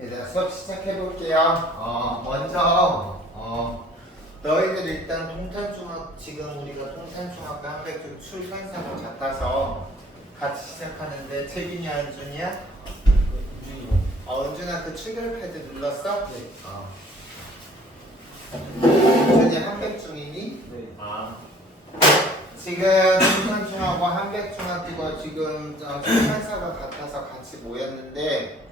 얘들아 수업 시작해 볼게요. 먼저 너희들 일단 동탄중학 지금 우리가 동탄중학교 한백조 출간사를 같아서 같이 시작하는데 태빈이 은준이야? 은준아 그 출결 패드 눌렀어? 네. 은준이 한백중이니? 네. 지금 동탄중학교 한백중학교가 지금 출간사가 같아서 같이 모였는데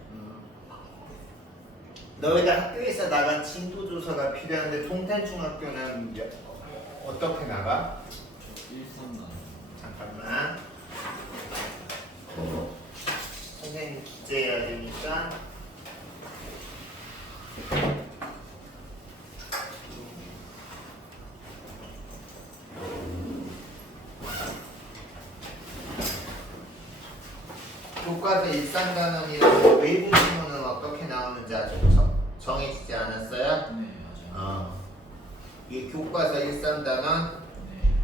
너희가 학교에서 나간 진도조사가 필요한데 동탄중학교는 어떻게 나가? 1,3만. 잠깐만. 선생님 기재해야 되니까. 교과서 일상단원이랑 외부 지문은 어떻게 나오는지 아직 정해지지 않았어요? 네, 맞아요. 이게 교과서 일상단원. 네.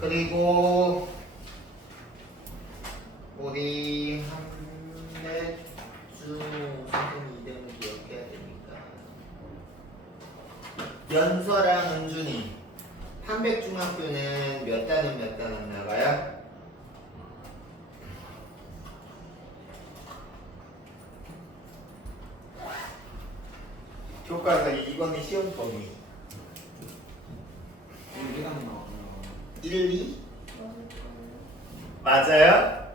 그리고 우리 한백주 선생님 이름을 기억해야 되니까 연서랑 은준이 한백중학교는 몇 단원 몇 단원 나가요? 교과서 이번에 시험 범위 1단 나와요. 1, 2? 맞아요?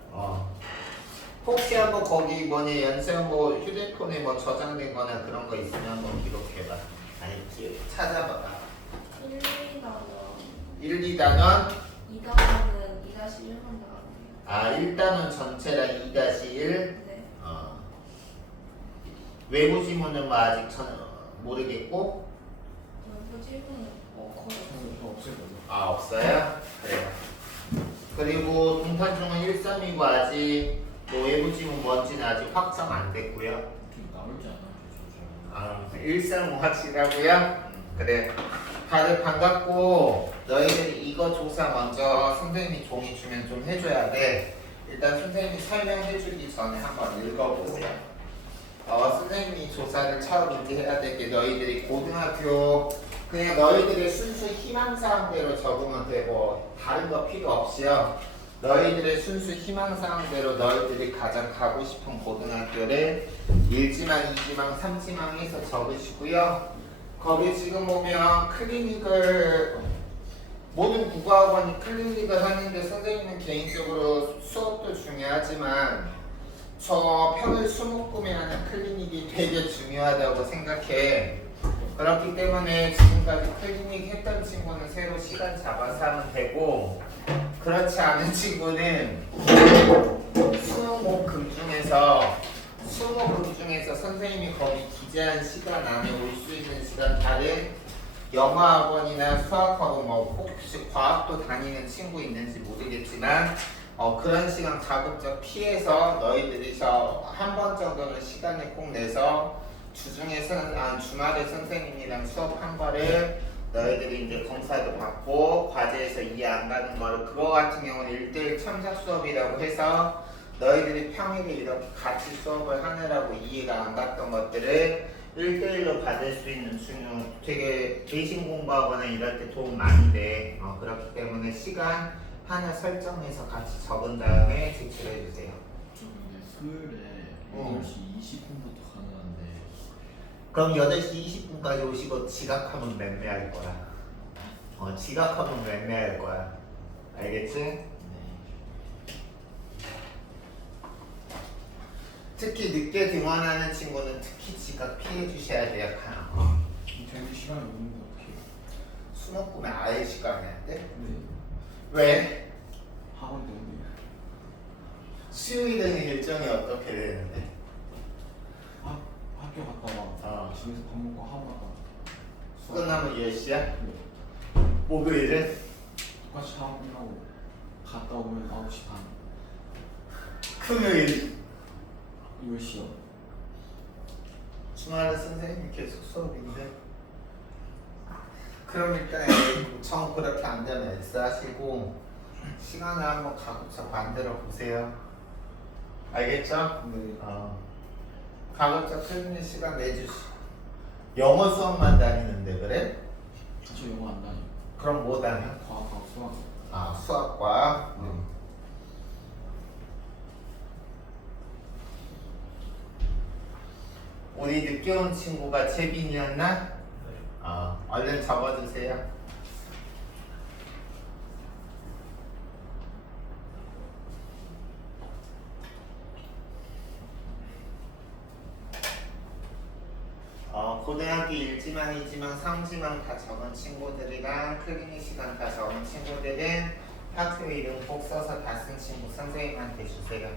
혹시 한번 거기 연세형 휴대폰에 저장된 거나 그런 거 있으면 한번 기록해봐. 아니 찾아봐봐. 1, 2단원 1, 2단원 2단원은 2-1만 나왔네요. 1단원 전체랑 2-1 네. 외부 지문은 아직 모르겠고 외부 질문은 거의 없어요. 저 없을 거죠. 없어요? 그래요. 그리고 동탄중은 1-3이고 아직 외부 지문 뭔지는 아직 확정 안 됐고요. 좀 나올지 않아요? 저 1-3 확실하고요. 그래. 다들 반갑고 너희들이 이거 조사 먼저 선생님이 종이 주면 좀 해줘야 돼. 일단 선생님이 설명해주기 전에 한번 읽어보세요. 선생님이 조사를 처음 이제 해야 될 게 너희들이 고등학교 그냥 너희들의 순수 희망사항대로 적으면 되고 다른 거 필요 없이요. 너희들의 순수 희망사항대로 너희들이 가장 가고 싶은 고등학교를 1지망, 2지망, 3지망 해서 적으시고요. 거기 지금 보면 클리닉을 모든 국어학원이 클리닉을 하는데 선생님은 개인적으로 수업도 중요하지만 저 편을 수목구매하는 클리닉이 되게 중요하다고 생각해. 그렇기 때문에 지금까지 클리닉 했던 친구는 새로 시간 잡아서 하면 되고 그렇지 않은 친구는 수목금 중에서 선생님이 거기 기재한 시간 안에 올 수 있는 시간 다른 영어학원이나 수학학원 혹시 과학도 다니는 친구 있는지 모르겠지만 그런 시간 가급적 피해서 너희들이 한 번 정도는 시간을 꼭 내서 주중에서는 주말에 선생님이랑 수업한 거를 너희들이 이제 검사도 받고 과제에서 이해 안 가는 거를 그거 같은 경우는 1대1 첨삭 수업이라고 해서 너희들이 평일에 이렇게 같이 수업을 하느라고 이해가 안 갔던 것들을 1대1로 받을 수 있는 되게 대신 공부하거나 이럴 때 도움 많이 돼. 그렇기 때문에 시간 하나 설정해서 같이 적은 다음에 제출해 주세요. 저 근데 수요일에 8시 20분부터 가능한데 그럼 8시 20분까지 오시고 지각하면 맴매할 거야. 지각하면 맴매할 거야. 알겠지? 네. 특히 늦게 등원하는 친구는 특히 지각 피해 주셔야 돼요. 저희도 시간이 없는데 어떻게 수목구매 아예 시간이 안 돼? 네. 왜? 학원 때문에 수요일에는 일정이 어떻게 되는데? 학교 갔다가 집에서 밥 먹고 학원 갔다가 끝나면 10시야? 네. 목요일은? 똑같이 학원 끝나고 갔다 오면 9시 반 금요일 10시요. 주말에 선생님이 계속 수업인데 그럼 일단 정 그렇게 안 되면 S 하시고 시간을 한번 가급적 만들어 보세요. 알겠죠? 네. 가급적 클리닉 시간 내주시. 영어 수업만 다니는데 그래? 저 영어 안 다녀요. 그럼 뭐 다녀? 과학과 수학. 수학과. 네. 우리 늦게 온 친구가 채빈이었나? 얼른 적어주세요. 고등학교 1지망, 2지망, 3지망 다 적은 친구들이랑 클리닉 시간 다 적은 친구들은 학교 이름 꼭 써서 다 쓴 친구 선생님한테 주세요.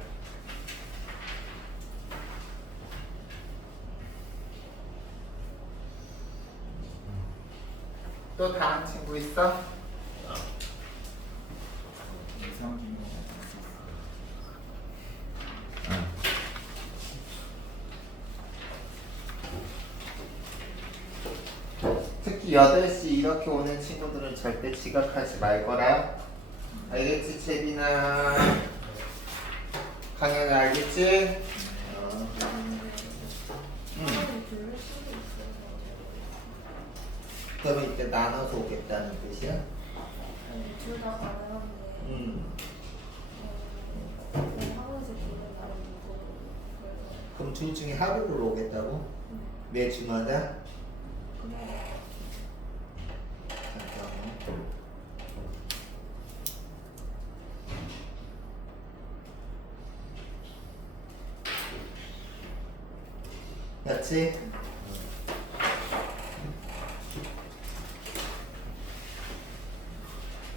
또 다른 친구 있어? 이상 기능. 특히 8시 이렇게 오는 친구들은 절대 지각하지 말거라. 알겠지, 채빈아? 강연아, 알겠지? 시간이 부를 수도 있어서 그러면 이때 나눠서 오겠다는 뜻이야? 둘 다 가능한데 하루에서 부른 날은 무거워. 그래서 그럼 둘 중에 하루를 오겠다고? 매 주마다? 그냥 잠깐만. 맞지?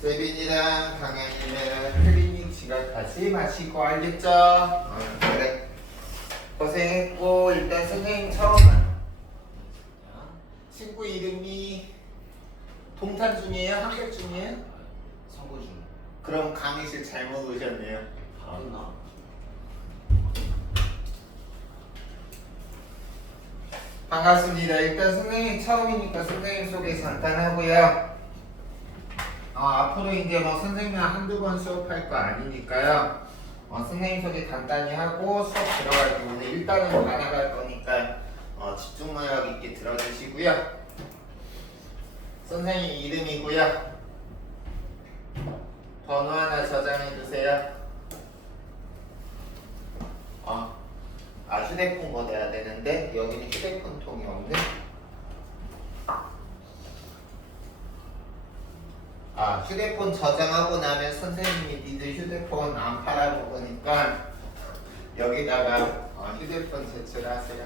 재빈이랑 강현이는 클리닉 지각하지 마시고 알겠죠? 그래. 고생했고 일단 선생님 처음 친구 이름이 동탄 중이에요? 한글 중이에요? 선거 중. 그럼 강의실 잘못 오셨네요. 다른나. 반갑습니다. 일단 선생님 처음이니까 선생님 소개 잠깐 하고요. 앞으로 이제 뭐 선생님이랑 한두 번 수업할 거 아니니까요. 선생님 소개 간단히 하고 수업 들어갈 때 오늘 일단은 다 나갈 거니까 집중력 있게 들어주시고요. 선생님 이름이고요. 번호 하나 저장해 주세요. 휴대폰 거대야 되는데 여기는 휴대폰 통이 없네. 휴대폰 저장하고 나면 선생님이 니들 휴대폰 안 팔아먹으니까 여기다가 휴대폰 제출하세요.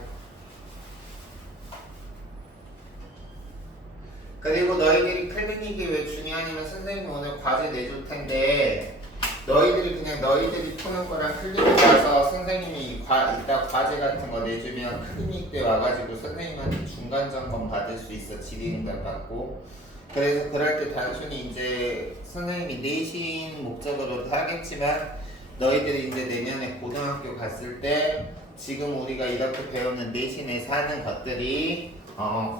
그리고 너희들이 클리닉이 왜 중요하냐면 선생님이 오늘 과제 내줄 텐데 너희들이 그냥 너희들이 푸는 거랑 클리닉 가서 선생님이 이따 과제 같은 거 내주면 클리닉 때 와가지고 선생님한테 중간 점검 받을 수 있어. 질의응답 받고. 그래서 그럴 때 단순히 이제 선생님이 내신 목적으로도 하겠지만 너희들이 이제 내년에 고등학교 갔을 때 지금 우리가 이렇게 배우는 내신에서 하는 것들이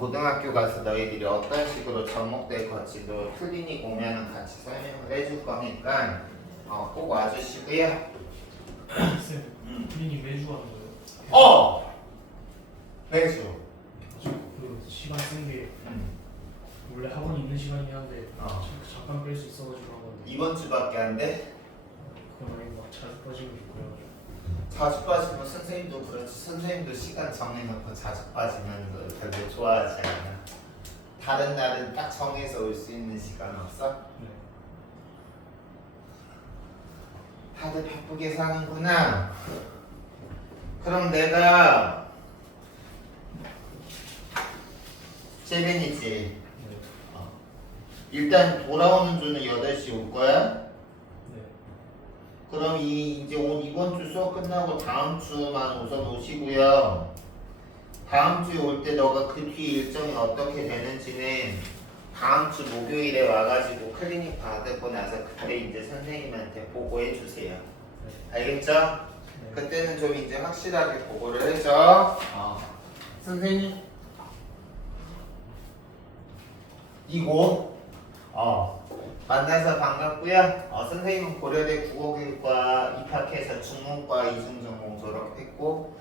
고등학교 가서 너희들이 어떤 식으로 접목될 건지도 클리닉 오면은 같이 설명을 해줄 거니까 꼭 와주시고요. 쌤, 클리닉 매주 하는 거예요? 매주. 그 시간 쓴 게 원래 학원 있는 시간이긴 한데 잠깐 뺄 수 있어가지고 한 건데 이번 주밖에 안 돼? 그건 아니고 막 자주 빠지고 있고요. 자주 빠지면 선생님도 그렇지. 선생님도 시간 정해놓고 자주 빠지면 별로 좋아하지 않아. 다른 날은 딱 정해서 올 수 있는 시간 없어? 네. 다들 바쁘게 사는구나. 그럼 내가 재빈이지. 네. 일단 돌아오는 주는 8시 올 거야? 네. 그럼 이제 이번 주 수업 끝나고 다음 주만 우선 오시고요. 다음 주에 올 때 너가 그 뒤 일정이 어떻게 되는지는 다음 주 목요일에 와가지고 클리닉 받고 나서 그때 이제 선생님한테 보고해 주세요. 알겠죠? 네. 그때는 좀 이제 확실하게 보고를 해줘. 선생님 이곳 만나서 반갑고요. 선생님은 고려대 국어교육과 입학해서 중문과 이중전공 졸업했고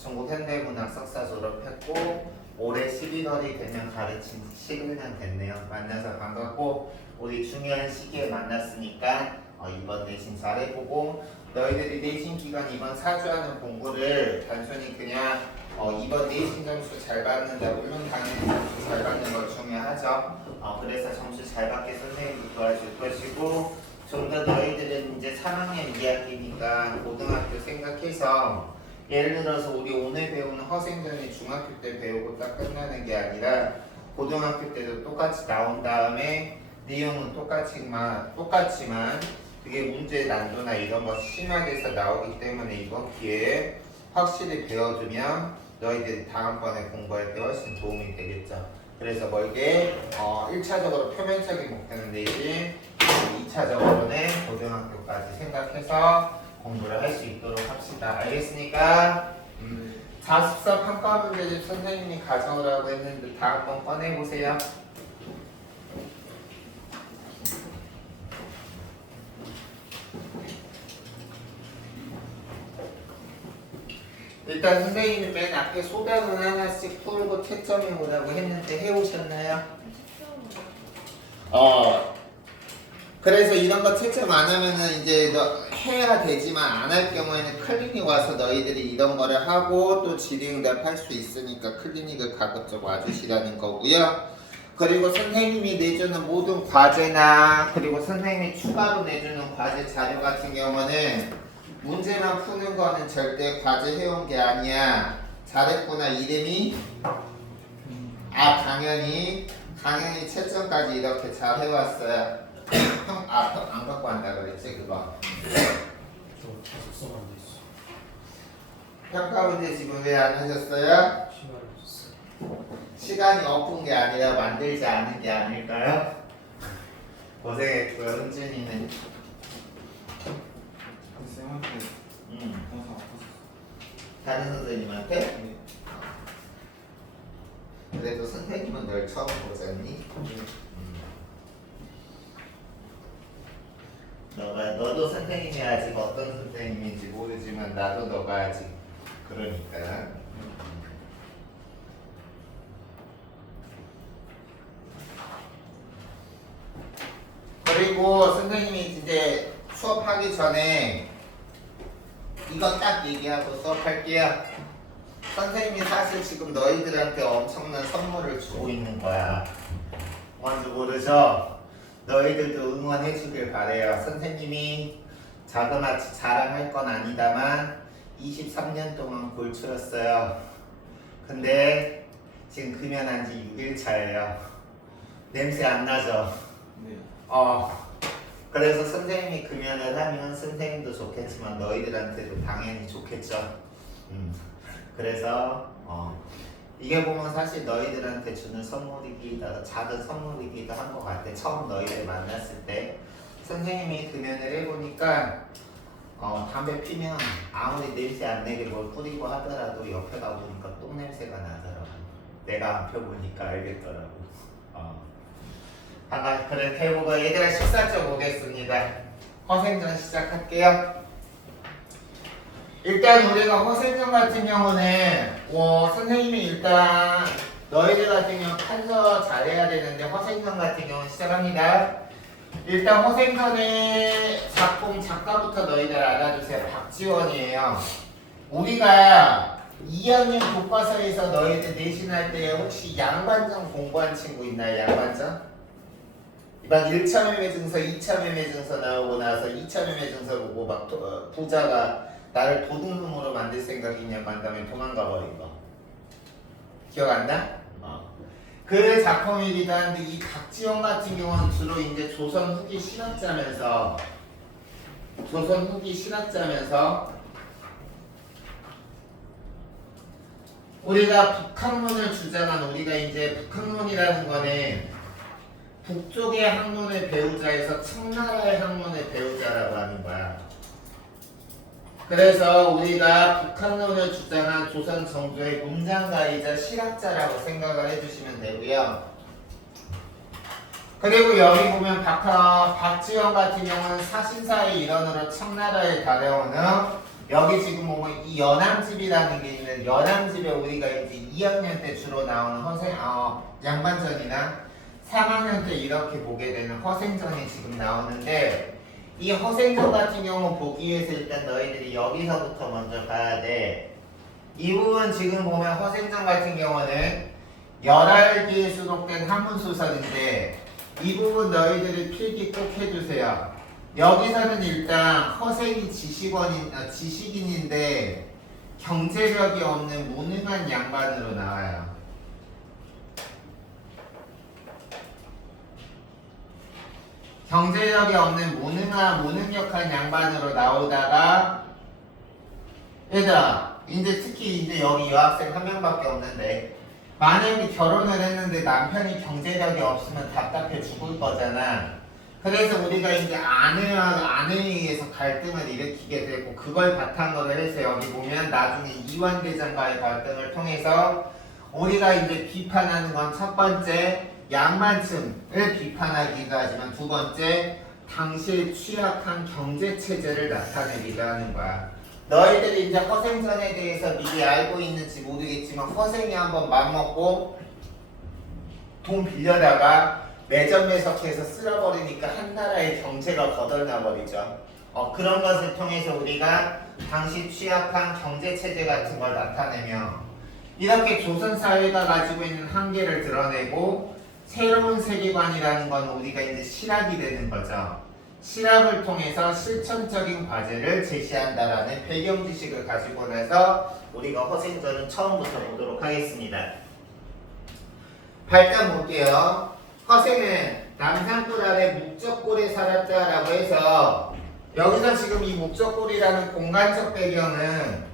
중국 현대문학 석사 졸업했고 올해 11월이 되면 가르친 지 11년 됐네요. 만나서 반갑고 우리 중요한 시기에 만났으니까 이번 내신 잘해보고 너희들이 내신 기간 이번 4주 하는 공부를 단순히 그냥 이번 내신 점수 잘 받는다 물론 당연히 점수 잘 받는 거 중요하죠. 그래서 점수 잘 받게 선생님도 도와줄 것이고 좀 더 너희들은 이제 3학년 2학기니까 고등학교 생각해서 예를 들어서 우리 오늘 배우는 허생전이 중학교 때 배우고 딱 끝나는 게 아니라 고등학교 때도 똑같이 나온 다음에 내용은 똑같지만 그게 문제 난도나 이런 거 심하게서 나오기 때문에 이번 기회에 확실히 배워두면 너희들이 다음번에 공부할 때 훨씬 도움이 되겠죠. 그래서 뭐 이게 1차적으로 표면적인 목표는 내신 2차적으로는 고등학교까지 생각해서 공부를 할 수 있도록 합시다. 알겠습니까? 자습서 평가 문제집 선생님이 가져오라고 했는데 다 한번 꺼내보세요. 일단 선생님이 맨 앞에 소변을 하나씩 풀고 채점해 오라고 했는데 해오셨나요? 그래서 이런 거 채점 안 하면은 이제 너 해야 되지만 안 할 경우에는 클리닉 와서 너희들이 이런 거를 하고 또 질의응답 할 수 있으니까 클리닉을 가급적 와주시라는 거고요. 그리고 선생님이 내주는 모든 과제나 그리고 선생님이 추가로 내주는 과제 자료 같은 경우는 문제만 푸는 거는 절대 과제 해온 게 아니야. 잘했구나 이름이? 당연히 채점까지 이렇게 잘 해왔어요. 형, 안 갖고 한다 그랬지 그거? 저 자습서만 돼 있어. 평가 문제 지금 왜 안 하셨어요? 시간이 없었어. 시간이 없은 게 아니라 만들지 않은 게 아닐까요? 고생했고요 은준이는. 쌤한테 항상 아팠어. 다른 선생님한테? 그래도 선생님은 널 처음 보잖니? 너도 선생님이 아직 어떤 선생님인지 모르지만 나도 너가 아직 그러니까. 그리고 선생님이 이제 수업하기 전에 이거 딱 얘기하고 수업할게요. 선생님이 사실 지금 너희들한테 엄청난 선물을 주고 있는 거야. 뭔지 모르죠? 너희들도 응원해 주길 바래요. 선생님이 자그마치 자랑할 건 아니다만 23년 동안 골초였어요. 근데 지금 금연한 지 6일차예요. 냄새 안 나죠? 네. 그래서 선생님이 금연을 하면 선생님도 좋겠지만 너희들한테도 당연히 좋겠죠. 그래서 이게 보면 사실 너희들한테 주는 선물이기도 작은 선물이기도 한 것 같아. 처음 너희들 만났을 때 선생님이 금연을 해보니까 담배 피면 아무리 냄새 안 내게 뭘 뿌리고 하더라도 옆에 가보니까 똥 냄새가 나더라고. 내가 안 펴보니까 알겠더라고. 그래 해보고 얘들아 식사 좀 오겠습니다. 허생전 시작할게요. 일단 우리가 허생전 같은 경우는 선생님이 일단 너희들 같은 경우 판서 잘해야 되는데 허생전 같은 경우는 시작합니다. 일단 허생전의 작품 작가부터 너희들 알아주세요. 박지원이에요. 우리가 2학년 교과서에서 너희들 내신할 때 혹시 양반점 공부한 친구 있나요? 양반점? 막 1차 매매 증서, 2차 매매 증서 나오고 나서 2차 매매 증서 보고 막 부자가 나를 도둑놈으로 만들 생각이냐고 한 다음에 도망가 버린 거. 기억 안 나? 그 작품이기도 한데 이 박지원 같은 경우는 주로 이제 조선 후기 신학자면서 우리가 북학문을 주장한 우리가 이제 북학문이라는 거는 북쪽의 학문을 배우자에서 청나라의 학문을 배우자라고 하는 거야. 그래서 우리가 북학론을 주장한 조선 정조의 문장가이자 실학자라고 생각을 해주시면 되고요. 그리고 여기 보면 박지원 같은 경우는 사신사의 일원으로 청나라에 달려오는 여기 지금 보면 이 연암집이라는 게 있는 연암집에 우리가 이제 2학년 때 주로 나오는 양반전이나 3학년 때 이렇게 보게 되는 허생전이 지금 나오는데 이 허생전 같은 경우 보기 위해서 일단 너희들이 여기서부터 먼저 봐야 돼. 이 부분 지금 보면 허생전 같은 경우는 열알기에 수록된 한문소설인데 이 부분 너희들이 필기 꼭 해주세요. 여기서는 일단 허생이 지식인인데 경제력이 없는 무능한 양반으로 나와요. 경제력이 없는 무능력한 양반으로 나오다가 얘들아 이제 특히 이제 여기 여학생 한 명밖에 없는데 만약에 결혼을 했는데 남편이 경제력이 없으면 답답해 죽을 거잖아. 그래서 우리가 이제 아내에 의해서 갈등을 일으키게 되고 그걸 바탕으로 해서 여기 보면 나중에 이완대장과의 갈등을 통해서 우리가 이제 비판하는 건 첫 번째 양반층을 비판하기도 하지만 두 번째 당시에 취약한 경제체제를 나타내기도 하는 거야. 너희들이 이제 허생전에 대해서 미리 알고 있는지 모르겠지만 허생이 한번 맘먹고 돈 빌려다가 매점매석해서 쓸어버리니까 한 나라의 경제가 거덜나버리죠. 그런 것을 통해서 우리가 당시 취약한 경제체제 같은 걸 나타내며 이렇게 조선사회가 가지고 있는 한계를 드러내고 새로운 세계관이라는 건 우리가 이제 실학이 되는 거죠. 실학을 통해서 실천적인 과제를 제시한다라는 배경 지식을 가지고 나서 우리가 허생전은 처음부터 보도록 하겠습니다. 발전 볼게요. 허생은 남산골 아래 목적골에 살았다라고 해서 여기서 지금 이 목적골이라는 공간적 배경은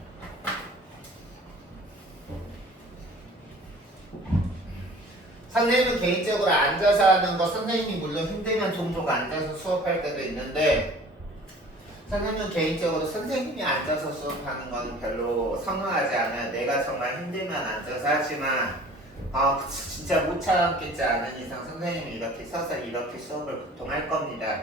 선생님은 개인적으로 앉아서 하는 거 선생님이 물론 힘들면 종종 앉아서 수업할 때도 있는데 선생님은 개인적으로 선생님이 앉아서 수업하는 건 별로 선호하지 않아요. 내가 정말 힘들면 앉아서 하지만 진짜 못 참겠지 않은 이상 선생님이 이렇게 서서 이렇게 수업을 보통 할 겁니다.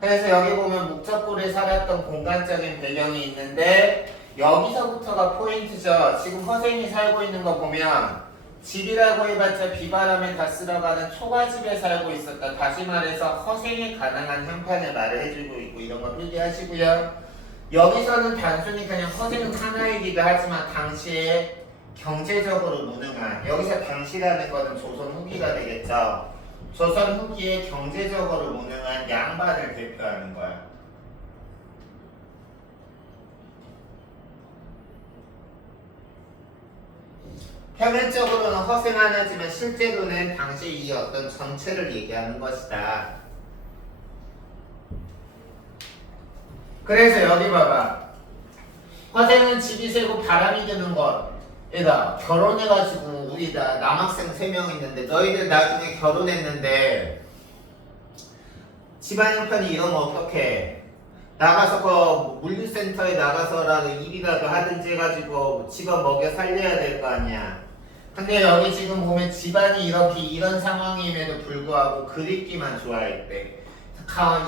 그래서 여기 보면 목적골에 살았던 공간적인 배경이 있는데 여기서부터가 포인트죠. 지금 허생이 살고 있는 거 보면 집이라고 해봤자 비바람에 다 쓸어가는 초가집에 살고 있었다. 다시 말해서 허생에 가능한 형편의 말을 해주고 있고 이런 거 필기하시고요. 여기서는 단순히 그냥 허생은 하나이기도 하지만 당시에 경제적으로 무능한 여기서 당시라는 거는 조선 후기가 되겠죠. 조선 후기에 경제적으로 무능한 양반을 대표하는 거야. 표면적으로는 허생 하나지만 실제로는 당시 이 어떤 전체를 얘기하는 것이다. 그래서 여기 봐봐. 허생은 집이 세고 바람이 드는 것. 얘다 결혼해가지고 우리 남학생 3명 있는데 너희들 나중에 결혼했는데 집안 형편이 이러면 어떡해. 나가서 그 물류센터에 나가서라도 일이라도 하든지 해가지고 집안 먹여 살려야 될 거 아니야. 근데 여기 지금 보면 집안이 이렇게 이런 상황임에도 불구하고 그립기만 좋아했대.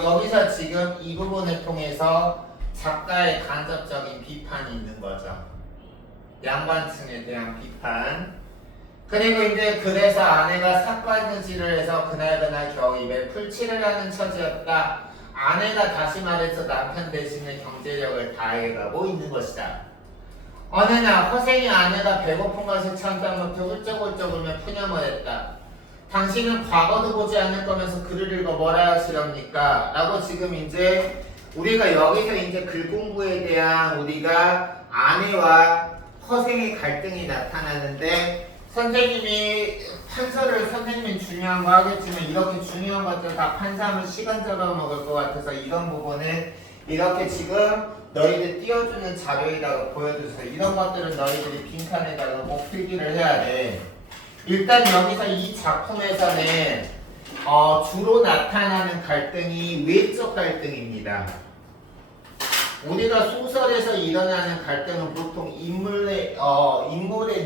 여기서 지금 이 부분을 통해서 작가의 간접적인 비판이 있는 거죠. 양반층에 대한 비판. 그리고 이제 그래서 아내가 삭바느질을 해서 그날 겨우 입에 풀칠을 하는 처지였다. 아내가 다시 말해서 남편 대신에 경제력을 다해가고 있는 것이다. 어느 날 허생이 아내가 배고픈 것을 참다 못해 훌쩍훌쩍 울며 푸념을 했다. 당신은 과거도 보지 않을 거면서 글을 읽어 뭐라 하시렵니까? 라고 지금 이제 우리가 여기서 이제 글 공부에 대한 우리가 아내와 허생의 갈등이 나타나는데 선생님이 판서를 선생님이 중요한 거 하겠지만 이렇게 중요한 것들 다 판사하면 시간 잡아먹을 것 같아서 이런 부분은 이렇게 지금 너희들 띄워주는 자료에다가 보여주세요. 이런 것들은 너희들이 빈칸에다가 꼭 필기를 해야 돼. 일단 여기서 이 작품에서는 주로 나타나는 갈등이 외적 갈등입니다. 우리가 소설에서 일어나는 갈등은 보통 인물의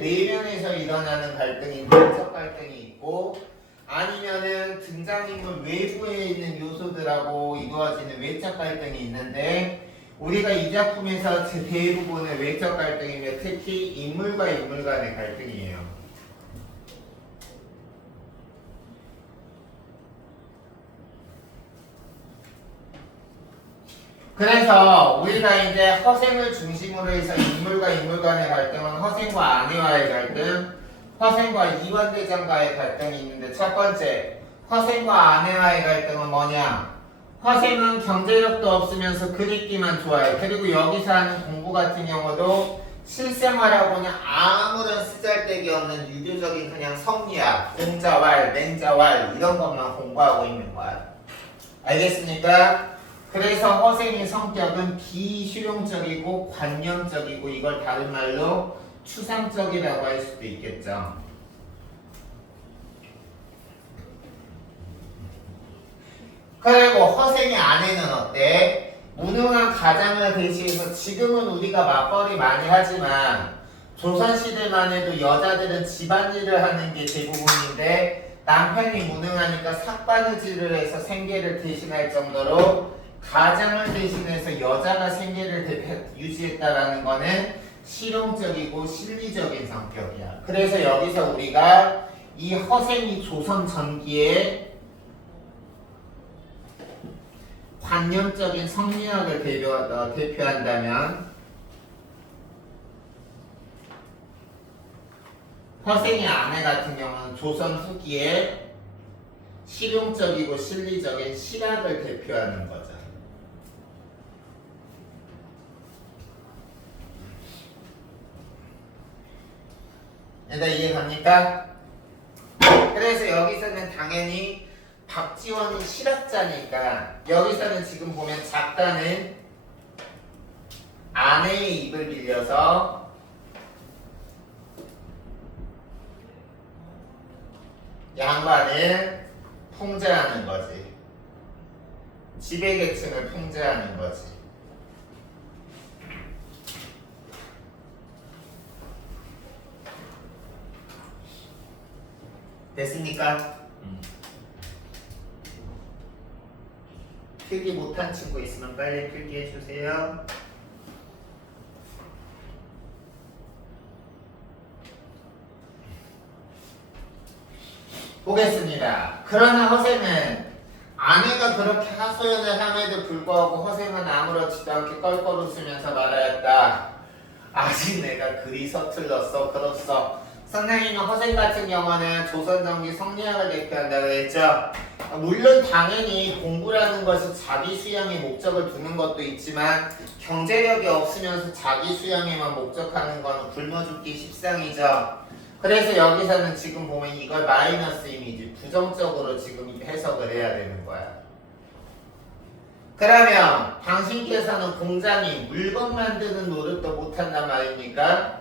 내면에서 일어나는 갈등이 내적 갈등이 있고 아니면은 등장인물 외부에 있는 요소들하고 이루어지는 외적 갈등이 있는데 우리가 이 작품에서 대부분의 외적 갈등이며 특히 인물과 인물 간의 갈등이에요. 그래서 우리가 이제 허생을 중심으로 해서 인물과 인물 간의 갈등은 허생과 아내와의 갈등, 허생과 이완대장과의 갈등이 있는데 첫 번째, 허생과 아내와의 갈등은 뭐냐? 허생은 경제력도 없으면서 그리기만 좋아해. 그리고 여기서 하는 공부 같은 경우도 실생활하고는 아무런 쓰잘데기 없는 유교적인 그냥 성리학, 공자왈, 맹자왈 이런 것만 공부하고 있는 거야. 알겠습니까? 그래서 허생의 성격은 비실용적이고 관념적이고 이걸 다른 말로 추상적이라고 할 수도 있겠죠. 그리고 허생의 아내는 어때? 무능한 가장을 대신해서 지금은 우리가 맞벌이 많이 하지만 조선시대만 해도 여자들은 집안일을 하는 게 대부분인데 남편이 무능하니까 삭바느질을 해서 생계를 대신할 정도로 가장을 대신해서 여자가 생계를 유지했다라는 거는 실용적이고 실리적인 성격이야. 그래서 여기서 우리가 이 허생이 조선 전기에 관념적인 성리학을 대표한다면 허생의 아내 같은 경우는 조선 후기에 실용적이고 실리적인 실학을 대표하는 거죠. 일단 이해갑니까? 그래서 여기서는 당연히 박지원이 실학자니까 여기서는 지금 보면 작가는 아내의 입을 빌려서 양반을 통제하는 거지. 지배계층을 통제하는 거지. 됐습니까? 필기 못한 친구 있으면 빨리 필기해 주세요. 보겠습니다. 그러나 허생은 아내가 그렇게 하소연을 함에도 불구하고 허생은 아무렇지도 않게 껄껄 웃으면서 말하였다. 아직 내가 그리 서툴렀어. 그렇소. 선생님은 허생 같은 경우는 조선전기 성리학을 대표한다고 했죠. 물론 당연히 공부라는 것이 자기 수양에 목적을 두는 것도 있지만 경제력이 없으면서 자기 수양에만 목적하는 건 굶어 죽기 십상이죠. 그래서 여기서는 지금 보면 이걸 마이너스 이미지, 부정적으로 지금 해석을 해야 되는 거야. 그러면 당신께서는 공장이 물건 만드는 노릇도 못한단 말입니까?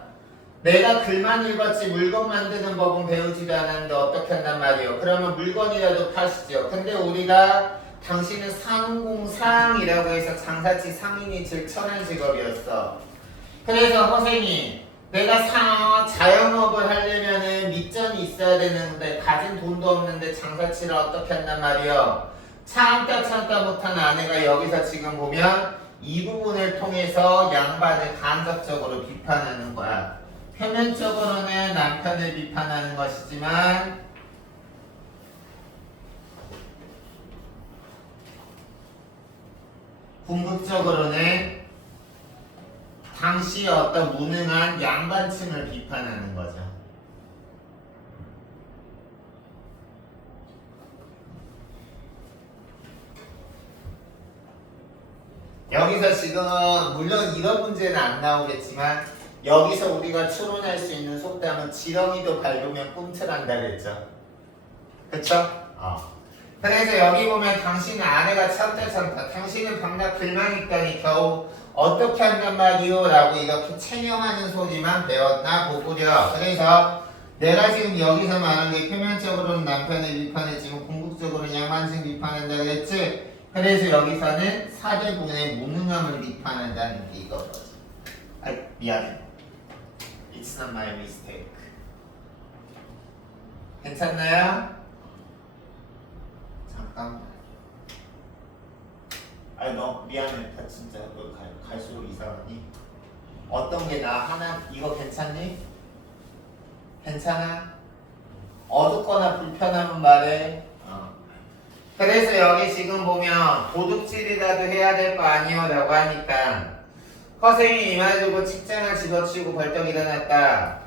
내가 글만 읽었지 물건 만드는 법은 배우지도 않았는데 어떻게 한단 말이에요? 그러면 물건이라도 파시죠. 근데 우리가 당신은 상공상이라고 해서 장사치 상인이 제일 천한 직업이었어. 그래서 허생이 내가 자영업을 하려면은 밑전이 있어야 되는데 가진 돈도 없는데 장사치를 어떻게 한단 말이에요? 참다 못한 아내가 여기서 지금 보면 이 부분을 통해서 양반을 간접적으로 비판하는 거야. 표면적으로는 남편을 비판하는 것이지만 궁극적으로는 당시의 어떤 무능한 양반층을 비판하는 거죠. 여기서 지금은 물론 이런 문제는 안 나오겠지만 여기서 우리가 추론할 수 있는 속담은 지렁이도 밟으면 꿈틀한다 그랬죠. 그쵸? 그래서 여기 보면 당신은 아내가 참다 당신은 밤낮 글만 읽다니 겨우 어떻게 한단 말이오? 라고 이렇게 체념하는 소리만 배웠나 보구려. 그래서 내가 지금 여기서 말한 게 표면적으로는 남편을 비판했지만 궁극적으로는 양반층 비판한다 그랬지? 그래서 여기서는 사대분의 무능함을 비판한다는 게 이거거든. 미안해. It's not my mistake. 괜찮나요? 잠깐만. 아니 너 미안해. 다 진짜 너 갈수록 이상하니? 어떤 게 나 하나 이거 괜찮니? 괜찮아? 어둡거나 불편하면 말해. 그래서 여기 지금 보면 도둑질이라도 해야 될 거 아니요 라고 하니까 허생이 이마주고 책장을 집어치우고 벌떡 일어났다.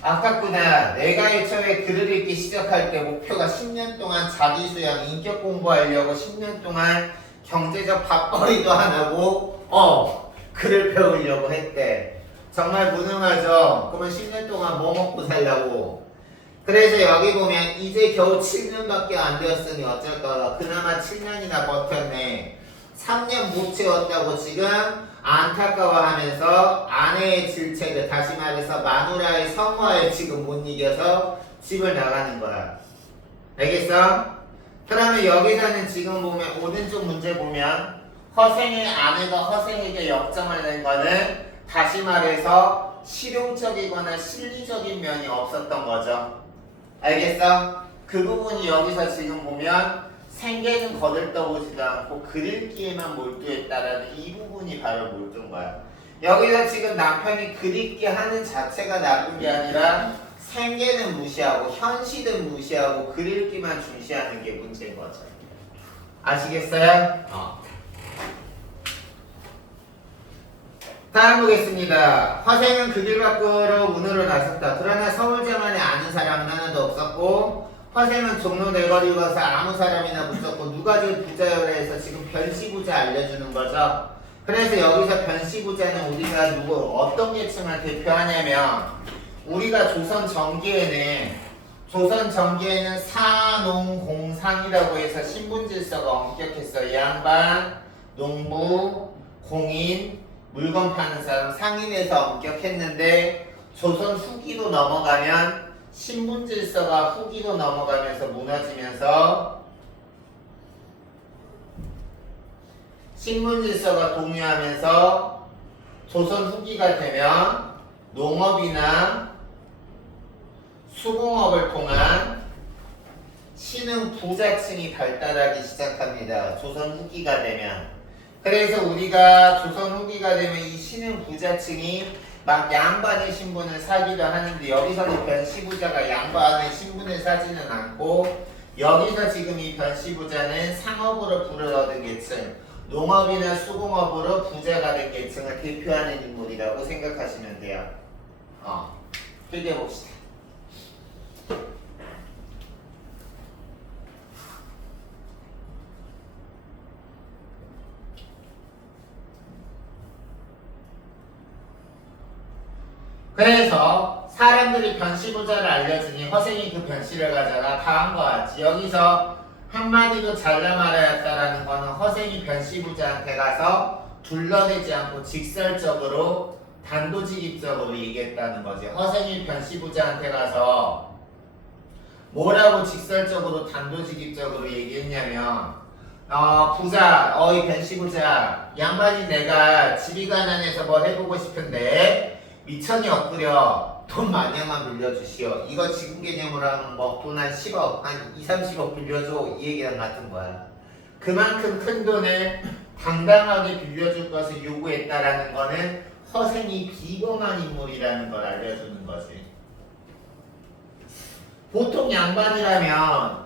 아깝구나. 내가 애초에 글을 읽기 시작할 때 목표가 10년 동안 자기 수양, 인격 공부하려고 10년 동안 경제적 밥벌이도 안 하고 글을 배우려고 했대. 정말 무능하죠. 그러면 10년 동안 뭐 먹고 살려고. 그래서 여기 보면 이제 겨우 7년밖에 안 되었으니 어쩔 거라. 그나마 7년이나 버텼네. 3년 못 채웠다고 지금 안타까워하면서 아내의 질책을, 다시 말해서 마누라의 성화에 지금 못 이겨서 집을 나가는 거야. 알겠어? 그러면 여기서는 지금 보면 오른쪽 문제 보면 허생의 아내가 허생에게 역정을 낸 거는 다시 말해서 실용적이거나 실리적인 면이 없었던 거죠. 알겠어? 그 부분이 여기서 지금 보면 생계는 거들떠보지도 않고 글 읽기에만 몰두했다라는 이 부분이 바로 몰두인 거야. 여기서 지금 남편이 글 읽기 하는 자체가 나쁜 게 아니라 생계는 무시하고 현실은 무시하고 글 읽기만 중시하는 게 문제인 거죠. 아시겠어요? 다음 보겠습니다. 허생은 그 길 밖으로 문으로 나섰다. 그러나 서울장안에 아는 사람은 하나도 없었고 허생은 종로 내거리 가서 아무 사람이나 묻었고 누가 제일 부자요라 해서 지금 변시부자 알려주는 거죠. 그래서 여기서 변시부자는 우리가 누구 어떤 계층을 대표하냐면 우리가 조선 전기에는 사농공상이라고 해서 신분질서가 엄격했어요. 양반, 농부, 공인, 물건 파는 사람, 상인에서 엄격했는데 조선 후기로 넘어가면 신분질서가 후기로 넘어가면서 무너지면서 신분질서가 동요하면서 조선 후기가 되면 농업이나 수공업을 통한 신흥 부자층이 발달하기 시작합니다. 조선 후기가 되면. 그래서 우리가 조선 후기가 되면 이 신흥 부자층이 막 양반의 신분을 사기도 하는데 여기서도 변시부자가 양반의 신분을 사지는 않고 여기서 지금 이 변시부자는 상업으로 부를 얻은 계층, 농업이나 수공업으로 부자가 된 계층을 대표하는 인물이라고 생각하시면 돼요. 필기해 봅시다. 그래서 사람들이 변시부자를 알려주니 허생이 그 변시를 가져가 다음과 같이 여기서 한마디도 잘라 말하였다라는 거는 허생이 변시부자한테 가서 둘러대지 않고 직설적으로 단도직입적으로 얘기했다는 거지. 허생이 변시부자한테 가서 뭐라고 직설적으로 단도직입적으로 얘기했냐면 부자, 어이 변시부자, 양반이 내가 집이 가난해서 뭘 해보고 싶은데 미천이 엎드려 돈 마냥만 빌려주시오. 이거 지금 개념으로 하면 뭐 돈 한 10억, 한 2, 30억 빌려줘 이 얘기랑 같은 거야. 그만큼 큰 돈을 당당하게 빌려줄 것을 요구했다라는 거는 허생이 비범한 인물이라는 걸 알려주는 거지. 보통 양반이라면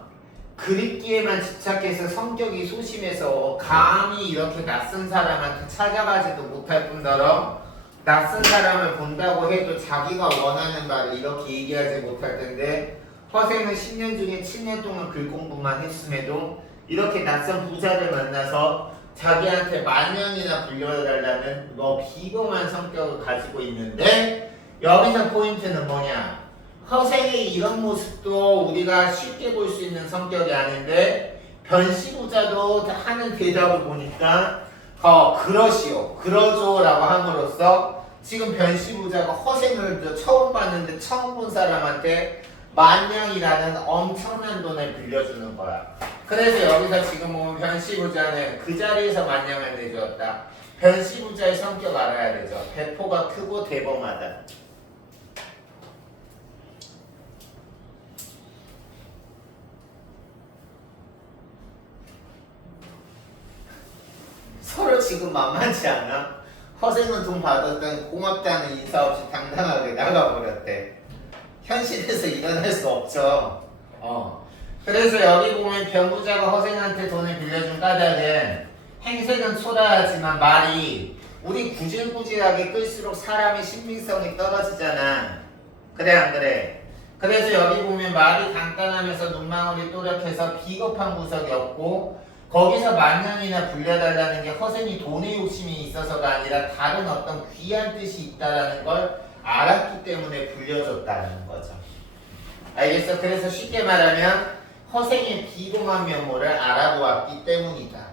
그립기에만 집착해서 성격이 소심해서 감히 이렇게 낯선 사람한테 찾아가지도 못할 뿐더러 낯선 사람을 본다고 해도 자기가 원하는 바를 이렇게 얘기하지 못할 텐데 허생은 10년 중에 7년 동안 글 공부만 했음에도 이렇게 낯선 부자를 만나서 자기한테 10,000년이나 빌려달라는 비범한 성격을 가지고 있는데 여기서 포인트는 뭐냐? 허생의 이런 모습도 우리가 쉽게 볼 수 있는 성격이 아닌데 변시부자도 하는 대답을 보니까 그러시오, 그러죠 라고 함으로써 지금 변시부자가 허생을 처음 봤는데 처음 본 사람한테 10,000,000이라는 엄청난 돈을 빌려주는 거야. 그래서 여기서 지금 보면 변시부자는 그 자리에서 10,000,000을 내주었다. 변시부자의 성격 알아야 되죠. 배포가 크고 대범하다. 좀 만만치 않아? 허생은 돈 받았던 고맙다는 인사 없이 당당하게 나가버렸대. 현실에서 일어날 수 없죠. 그래서 여기 보면 병부자가 허생한테 돈을 빌려준 까닭은 행색은 초라하지만 말이 우리 구질구질하게 끌수록 사람의 신빙성이 떨어지잖아. 그래 안 그래? 그래서 여기 보면 말이 간단하면서 눈망울이 또렷해서 비겁한 구석이 없고 거기서 만냥이나 불려달라는 게 허생이 돈의 욕심이 있어서가 아니라 다른 어떤 귀한 뜻이 있다라는 걸 알았기 때문에 불려줬다는 거죠. 알겠어? 그래서 쉽게 말하면 허생의 비범한 면모를 알아보았기 때문이다.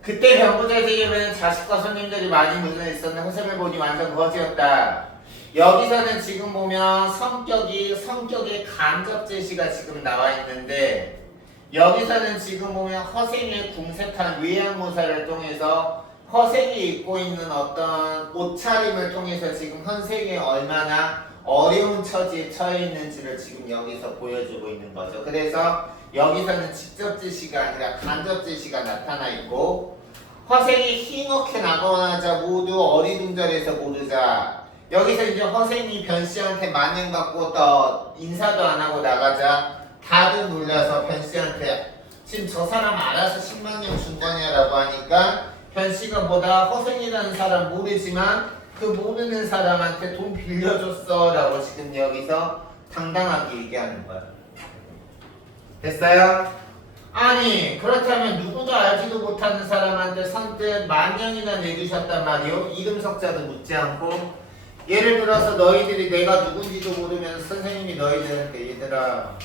그때 병부자에게는 자식과 손님들이 많이 묻어 있었는데 허생을 보니 완전 거지였다. 여기서는 지금 보면 성격의 간접 제시가 지금 나와 있는데 여기서는 지금 보면 허생의 궁색한 외양모사를 통해서 허생이 입고 있는 어떤 옷차림을 통해서 지금 허생이 얼마나 어려운 처지에 처해 있는지를 지금 여기서 보여주고 있는 거죠. 그래서 여기서는 직접 제시가 아니라 간접 제시가 나타나 있고 허생이 힘없게 나가자 모두 어리둥절해서 모르자 여기서 이제 허생이 변씨한테 만년받고 또 인사도 안 하고 나가자 다들 놀라서 변씨한테 지금 저 사람 알아서 10만년 준 거냐라고 하니까 변씨가 뭐다 허생이라는 사람 모르지만 그 모르는 사람한테 돈 빌려줬어 라고 지금 여기서 당당하게 얘기하는 거야. 됐어요? 아니 그렇다면 누구도 알지도 못하는 사람한테 선뜻 만냥이나 내주셨단 말이오. 이름 석자도 묻지 않고 예를 들어서 너희들이 내가 누군지도 모르면 선생님이 너희들한테 얘들아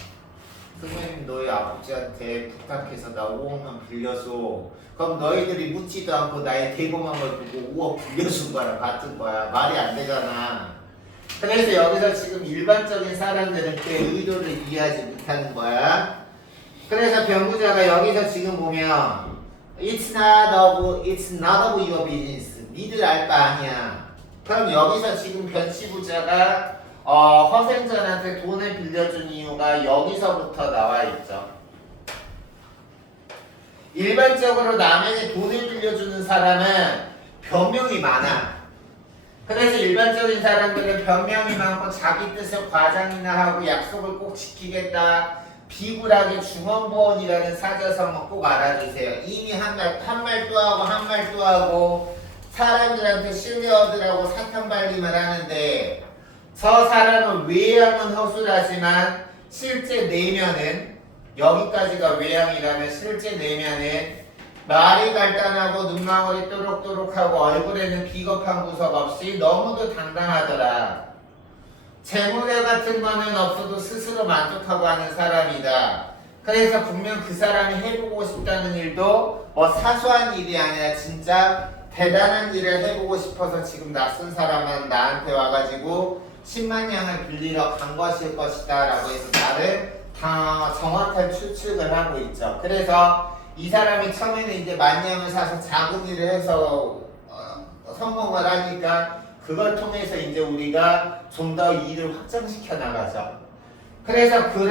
선생님 너희 아버지한테 부탁해서 나 5억만 빌려줘. 그럼 너희들이 묻지도 않고 나의 대범한 걸 보고 5억 빌려준 거랑 같은 거야. 말이 안 되잖아. 그래서 여기서 지금 일반적인 사람들은 그 의도를 이해하지 못하는 거야. 그래서 병부자가 여기서 지금 보면 It's not of your business. 니들 알 거 아니야. 그럼 여기서 지금 변씨부자가 허생전한테 돈을 빌려준 이유가 여기서부터 나와 있죠. 일반적으로 남에게 돈을 빌려주는 사람은 변명이 많아. 그래서 일반적인 사람들은 변명이 많고 자기 뜻을 과장이나 하고 약속을 꼭 지키겠다. 비굴하게 중언부언이라는 사자성어 꼭 알아두세요. 이미 한 말 또 하고 사람들한테 신뢰 얻으라고 사탕 발림을 하는데 저 사람은 외양은 허술하지만 실제 내면은 여기까지가 외양이라면 실제 내면은 말이 간단하고 눈망울이 또록또록하고 얼굴에는 비겁한 구석 없이 너무도 당당하더라. 재물에 같은 거는 없어도 스스로 만족하고 하는 사람이다. 그래서 분명 그 사람이 해보고 싶다는 일도 뭐 사소한 일이 아니라 진짜 대단한 일을 해보고 싶어서 지금 낯선 사람은 나한테 와가지고 10만 양을 빌리러 간 것일 것이다 라고 해서 나를 다 정확한 추측을 하고 있죠. 그래서 이 사람이 처음에는 이제 만냥을 사서 작은 일을 해서 성공을 하니까 그걸 통해서 이제 우리가 좀 더 일을 확장시켜 나가죠. 그래서 그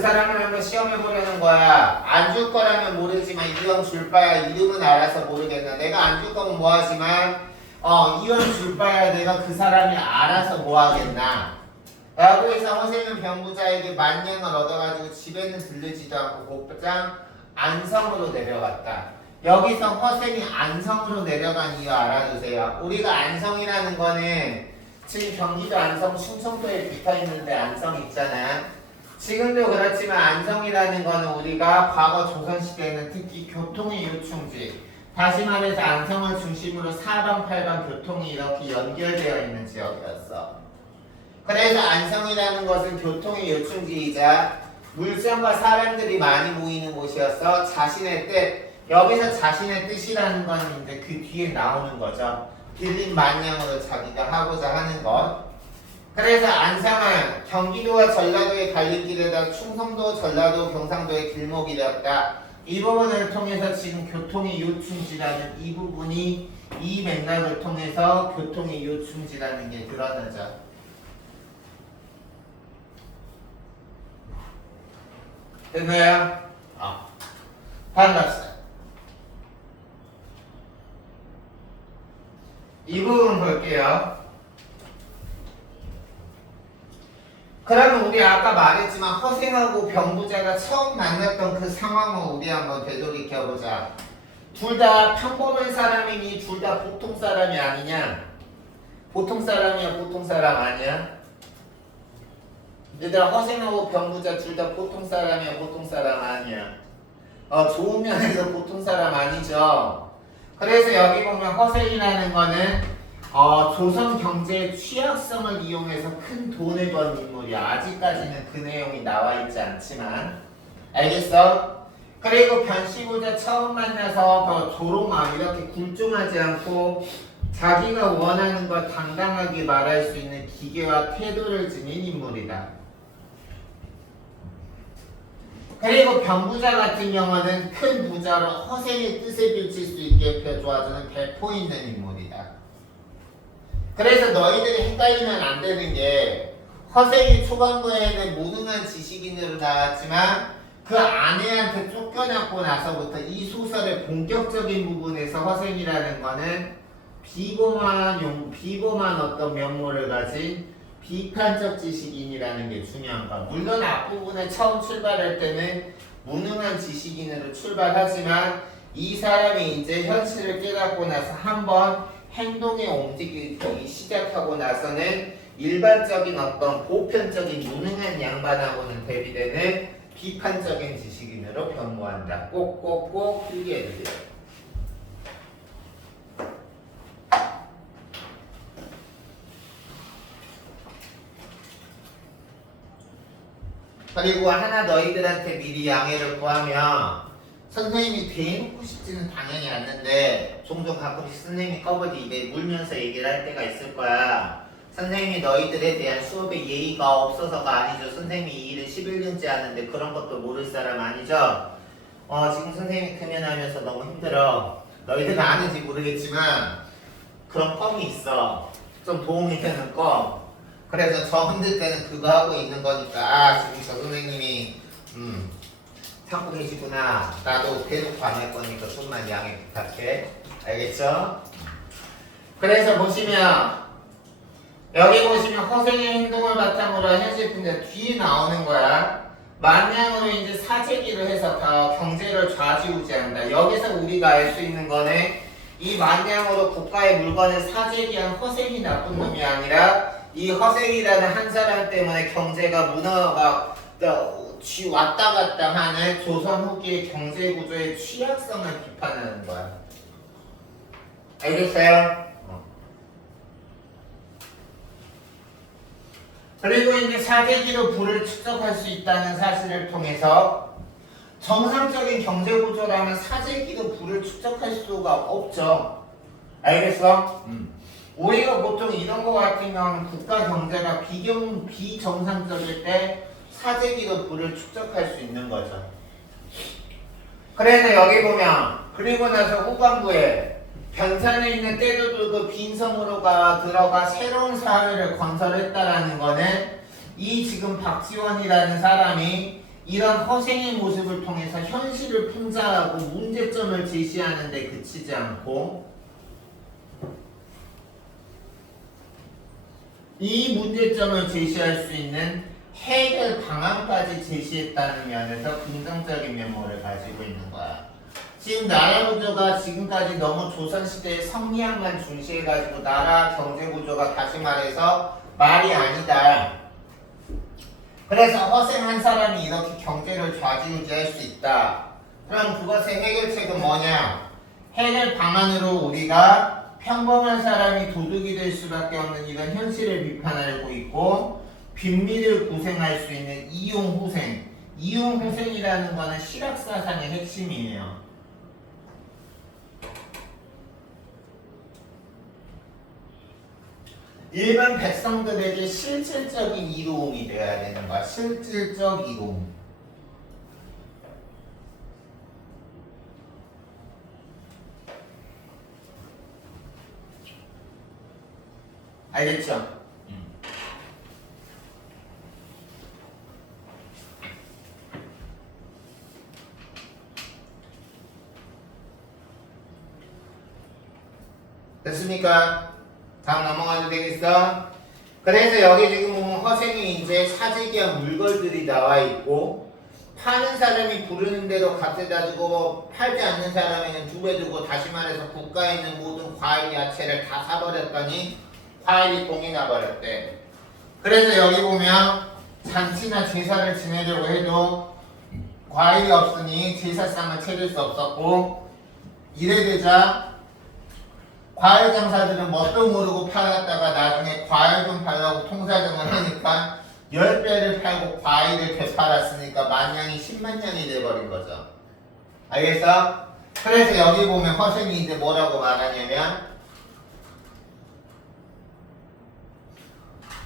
사람을 한번 시험해 보려는 거야. 안 줄 거라면 모르지만 이왕 줄 바야 이름은 알아서 모르겠나. 내가 안 줄 거면 뭐 하지만 이왕 줄 바야 내가 그 사람이 알아서 뭐 하겠나. 라고 해서 허생은 병부자에게 만냥을 얻어가지고 집에는 들르지도 않고 곧장 안성으로 내려갔다. 여기서 허생이 안성으로 내려간 이유 알아두세요. 우리가 안성이라는 거는 지금 경기도 안성, 충청도에 붙어있는데 안성 있잖아. 지금도 그렇지만 안성이라는 거는 우리가 과거 조선시대에는 특히 교통의 요충지, 다시 말해서 안성을 중심으로 사방팔방 교통이 이렇게 연결되어 있는 지역이었어. 그래서 안성이라는 것은 교통의 요충지이자 물성과 사람들이 많이 모이는 곳이어서 자신의 뜻, 여기서 자신의 뜻이라는 건 이제 그 뒤에 나오는 거죠. 빌린 만냥으로 자기가 하고자 하는 것. 그래서 안성은 경기도와 전라도의 갈림길에다 충성도, 전라도, 경상도의 길목이 되었다. 이 부분을 통해서 지금 교통의 요충지라는 이 부분이 이 맥락을 통해서 교통의 요충지라는 게 드러나죠. 됐나요? 반갑습니다. 이 부분 볼게요. 그러면 우리 아까 말했지만 허생하고 병부자가 처음 만났던 그 상황을 우리 한번 되돌이켜보자. 둘 다 평범한 사람이니 둘 다 보통 사람이 아니냐? 보통 사람이야, 보통 사람 아니야? 얘들아, 허생하고 병부자 둘 다 보통 사람이야, 보통 사람 아니야? 좋은 면에서 보통 사람 아니죠? 그래서 여기 보면 허생이라는 거는 조선 경제의 취약성을 이용해서 큰 돈을 번 인물이야. 아직까지는 그 내용이 나와 있지 않지만. 알겠어? 그리고 변씨보자 처음 만나서 더 조롱함, 이렇게 굴종하지 않고 자기가 원하는 걸 당당하게 말할 수 있는 기계와 태도를 지닌 인물이다. 그리고 병부자 같은 경우는 큰 부자로 허생의 뜻에 비칠 수 있게 도와주는 배포 있는 인물이다. 그래서 너희들이 헷갈리면 안 되는 게 허생이 초반부에는 무능한 지식인으로 나왔지만 그 아내한테 쫓겨났고 나서부터 이 소설의 본격적인 부분에서 허생이라는 거는 비범한 어떤 면모를 가진 비판적 지식인이라는 게 중요한 거야. 물론 앞부분에 처음 출발할 때는 무능한 지식인으로 출발하지만 이 사람이 이제 현실을 깨닫고 나서 한번 행동에 움직이기 시작하고 나서는 일반적인 어떤 보편적인 무능한 양반하고는 대비되는 비판적인 지식인으로 변모한다. 꼭꼭꼭 필기해주세요. 그리고 하나 너희들한테 미리 양해를 구하면 선생님이 대놓고 싶지는 당연히 않는데 종종 가끔씩 선생님이 꺼버리 입에 물면서 얘기를 할 때가 있을 거야. 선생님이 너희들에 대한 수업에 예의가 없어서가 아니죠. 선생님이 이 일을 11년째 하는데 그런 것도 모를 사람 아니죠. 지금 선생님이 금연하면서 너무 힘들어. 너희들은 아는지 모르겠지만 그런 껌이 있어. 좀 도움이 되는 껌. 그래서 저 힘들 때는 그거 하고 있는 거니까 지금 저 선생님이 참고 계시구나. 나도 대놓고 안 할 거니까 좀만 양해 부탁해. 알겠죠? 그래서 보시면 여기 보시면 허생의 행동을 바탕으로 한 현실 분야 뒤에 나오는 거야. 만냥으로 이제 사재기를 해서 다 경제를 좌지우지한다. 여기서 우리가 알 수 있는 거는 이 만냥으로 국가의 물건을 사재기한 허생이 나쁜 놈이 아니라 이 허생이라는 한 사람 때문에 경제가 문화가 왔다 갔다 하는 조선 후기의 경제 구조의 취약성을 비판하는 거야. 알겠어요? 그리고 이제 사재기로 부를 축적할 수 있다는 사실을 통해서 정상적인 경제 구조라면 사재기로 부를 축적할 수가 없죠. 알겠어? 우리가 보통 이런 거 같은 경우는 국가 경제가 비정상적일 때 사재기로 부를 축적할 수 있는 거죠. 그래서 여기 보면 그리고 나서 후반부에 변산에 있는 때도 돌고 빈섬으로 들어가 새로운 사회를 건설했다라는 거는 이 지금 박지원이라는 사람이 이런 허생의 모습을 통해서 현실을 풍자하고 문제점을 제시하는 데 그치지 않고 이 문제점을 제시할 수 있는 해결 방안까지 제시했다는 면에서 긍정적인 면모를 가지고 있는 거야. 지금 나라 구조가 지금까지 너무 조선시대의 성리학만 중시해가지고 나라 경제 구조가 다시 말해서 말이 아니다. 그래서 허생 한 사람이 이렇게 경제를 좌지우지할 수 있다. 그럼 그것의 해결책은 뭐냐? 해결 방안으로 우리가 평범한 사람이 도둑이 될 수밖에 없는 이런 현실을 비판하고 있고 빈민을 구생할 수 있는 이용후생. 이용후생이라는 거는 실학사상의 핵심이에요. 일반 백성들에게 실질적인 이로움이 되어야 되는 거야. 실질적 이로움. 알겠죠? 됐습니까? 다음 넘어가도 되겠어? 그래서 여기 지금 보면 허생이 이제 사재기한 물건들이 나와 있고 파는 사람이 부르는 대로 값에다 주고 팔지 않는 사람에는 2배 주고 다시 말해서 국가에 있는 모든 과일 야채를 다 사버렸더니 과일이 똥이 나버렸대. 그래서 여기 보면 잔치나 제사를 지내려고 해도 과일이 없으니 제사상을 차릴 수 없었고 이래 되자 과일 장사들은 뭣도 모르고 팔았다가 나중에 과일 좀 팔라고 통사정을 하니까 10배를 팔고 과일을 되팔았으니까 만냥이 10만냥이 돼버린 거죠. 알겠어? 그래서 여기 보면 허생이 이제 뭐라고 말하냐면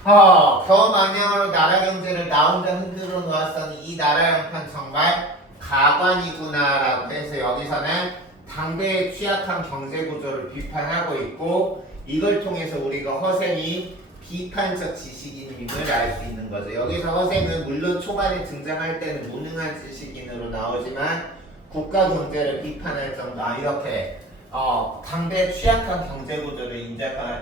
겨우 망령으로 나라 경제를 나 혼자 흔들어 놓았으니 이 나라 형편 정말 가관이구나 라고 해서 여기서는 당대의 취약한 경제 구조를 비판하고 있고 이걸 통해서 우리가 허생이 비판적 지식인임을 알 수 있는 거죠. 여기서 허생은 물론 초반에 등장할 때는 무능한 지식인으로 나오지만 국가 경제를 비판할 정도 이렇게 당대의 취약한 경제 구조를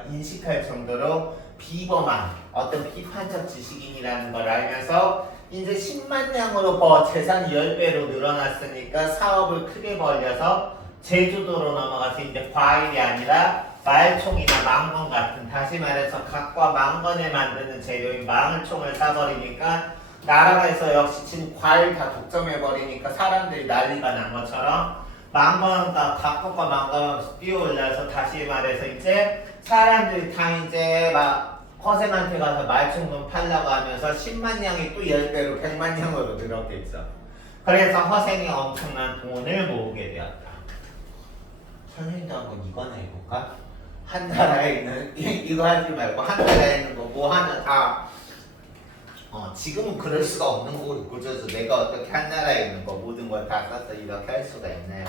인식할 정도로 비범한 어떤 비판적 지식인이라는 걸 알면서 이제 10만 냥으로 재산이 10배로 늘어났으니까 사업을 크게 벌려서 제주도로 넘어가서 이제 과일이 아니라 말총이나 망건 같은 다시 말해서 갓과 망건에 만드는 재료인 망을총을 사버리니까 나라에서 역시 지금 과일 다 독점해버리니까 사람들이 난리가 난 것처럼 망건과 갓과 망건 뛰어올라서 다시 말해서 이제 사람들이 다 이제 막 허생한테 가서 말총 좀 팔라고 하면서 10만 냥이 또 10배로 100만 냥으로 늘었겠죠. 그래서 허생이 엄청난 돈을 모으게 되었다. 선생님도 한번 이거나 해볼까? 한 나라에 있는 이거 하지 말고 한 나라에 있는 거 뭐 하나 다 지금은 그럴 수가 없는 구조죠. 내가 어떻게 한 나라에 있는 거 모든 걸 다 써서 이렇게 할 수가 있나요?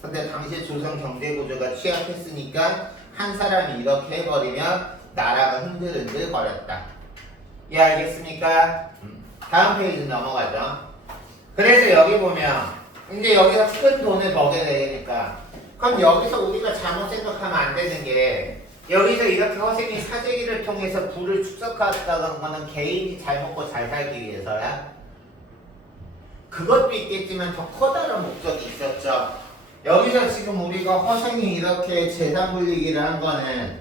근데 당시 조선 경제 구조가 취약했으니까 한 사람이 이렇게 해버리면 나라가 흔들흔들 거렸다. 예, 알겠습니까? 다음 페이지 넘어가죠. 그래서 여기 보면 이제 여기서 큰 돈을 벌게 되니까 그럼 여기서 우리가 잘못 생각하면 안 되는 게 여기서 이렇게 허생이 사재기를 통해서 부를 축적했다는 거는 개인이 잘 먹고 잘 살기 위해서야. 그것도 있겠지만 더 커다란 목적이 있었죠. 여기서 지금 우리가 허생이 이렇게 재산 불리기를 한 거는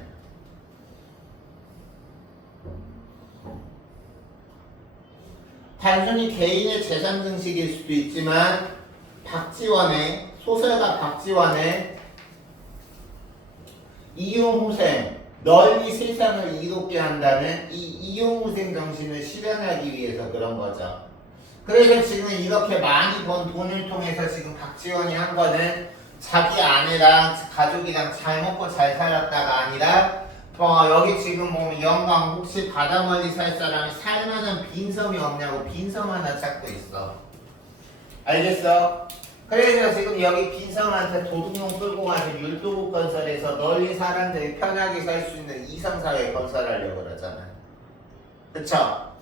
단순히 개인의 재산 증식일 수도 있지만 박지원의 소설가 박지원의 이용후생 널리 세상을 이롭게 한다는 이 이용후생 정신을 실현하기 위해서 그런 거죠. 그래서 지금 이렇게 많이 번 돈을 통해서 지금 박지원이 한 거는 자기 아내랑 가족이랑 잘 먹고 잘 살았다가 아니라 여기 지금 보면 영광 혹시 바다 멀리 살 사람이 살만한 빈섬이 없냐고 빈섬 하나 찾고 있어. 알겠어? 그래서 지금 여기 빈섬한테 도둑놈 끌고 가서 율도국 건설에서 널리 사람들이 편하게 살 수 있는 이상사회 건설하려고 그러잖아. 그쵸?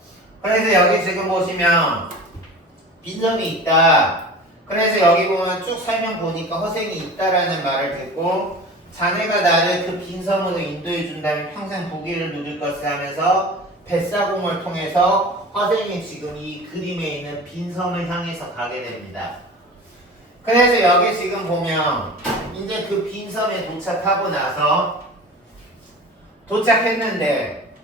그래서 여기 지금 보시면 빈섬이 있다. 그래서 여기 보면 쭉 설명 보니까 허생이 있다라는 말을 듣고 자네가 나를 그 빈섬으로 인도해 준다면 평생 보기를 누릴 것을 하면서 뱃사공을 통해서 허생이 지금 이 그림에 있는 빈섬을 향해서 가게 됩니다. 그래서 여기 지금 보면 이제 그 빈섬에 도착하고 나서 도착했는데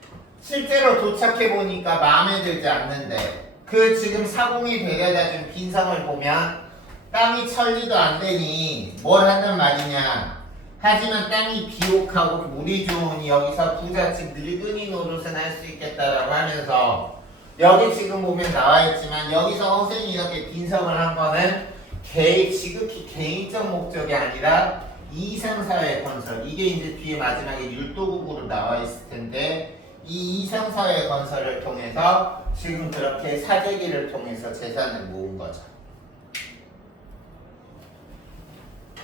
실제로 도착해 보니까 마음에 들지 않는데 그 지금 사공이 되려다 준 빈섬을 보면 땅이 천리도 안 되니 뭘 한단 말이냐. 하지만 땅이 비옥하고 물이 좋으니 여기서 부잣집 늙은이 노릇은 할 수 있겠다라고 하면서 여기 지금 보면 나와 있지만 여기서 허생이 이렇게 빈섬을 한 거는 지극히 개인적 목적이 아니라 이상사회 건설. 이게 이제 뒤에 마지막에 율도국으로 나와 있을 텐데 이 이상사회 건설을 통해서 지금 그렇게 사재기를 통해서 재산을 모은 거죠.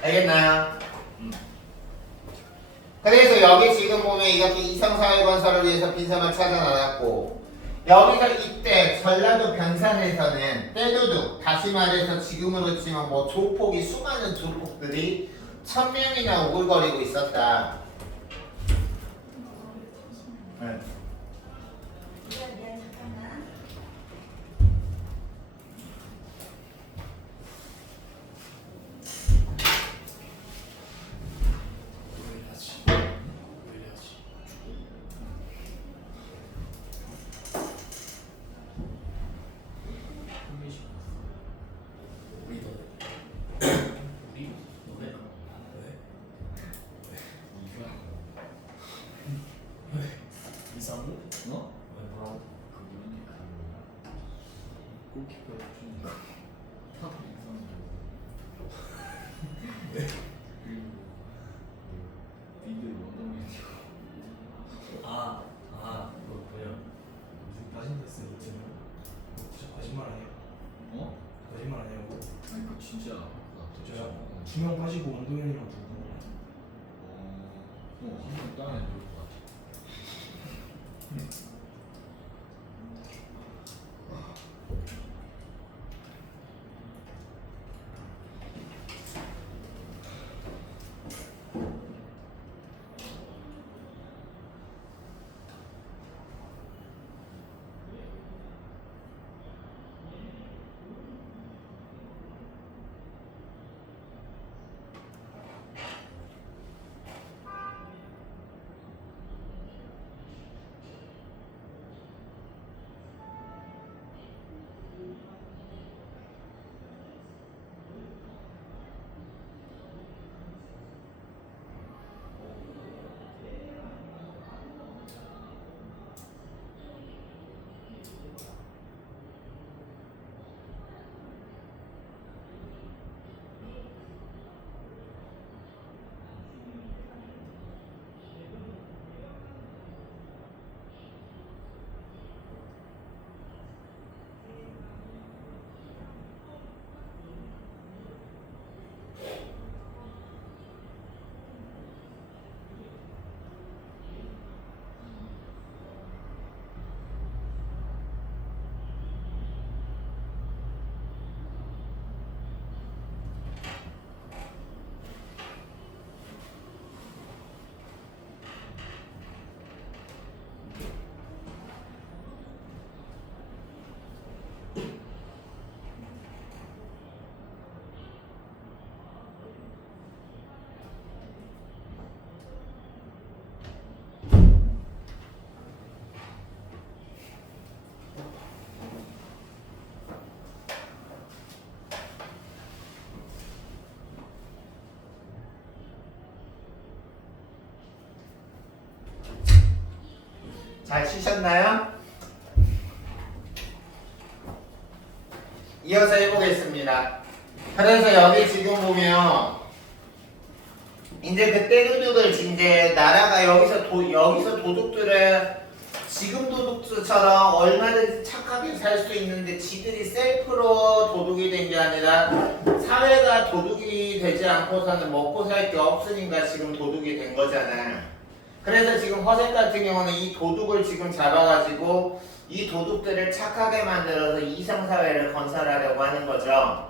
알겠나요? 그래서 여기 지금 보면 이렇게 이성사회 건설을 위해서 빈섬을 찾아놨고 여기서 이때 전라도 변산에서는 떼도둑 다시 말해서 지금으로 치면 뭐 조폭이 수많은 조폭들이 1000명이나 오글거리고 있었다. 네. 미안 잠깐만. 우리 너 우리 너네 왜? 이상우? 어? 왜 뭐라고? 그분이 그 골키퍼 해주는 거 타고 이상한 그리고 비디오 원더맨이고 그거 뭐냐? 요즘 빠진댔어요 요즘은. 진짜 거짓말 아니에요? 어? 거짓말 아니에요? 아니 그 진짜 저야 투명 빠지고 원동현이랑 누구? 한번 따면 좋을 것 같아. 잘 치셨나요? 이어서 해보겠습니다. 그래서 여기 지금 보면 이제 그 떼도둑을 이제 나라가 여기서 도둑들은 지금 도둑들처럼 얼마든지 착하게 살 수 있는데 지들이 셀프로 도둑이 된 게 아니라 사회가 도둑이 되지 않고서는 먹고 살 게 없으니까 지금 도둑이 된 거잖아. 그래서 지금 허생 같은 경우는 이 도둑을 지금 잡아가지고 이 도둑들을 착하게 만들어서 이성사회를 건설하려고 하는 거죠.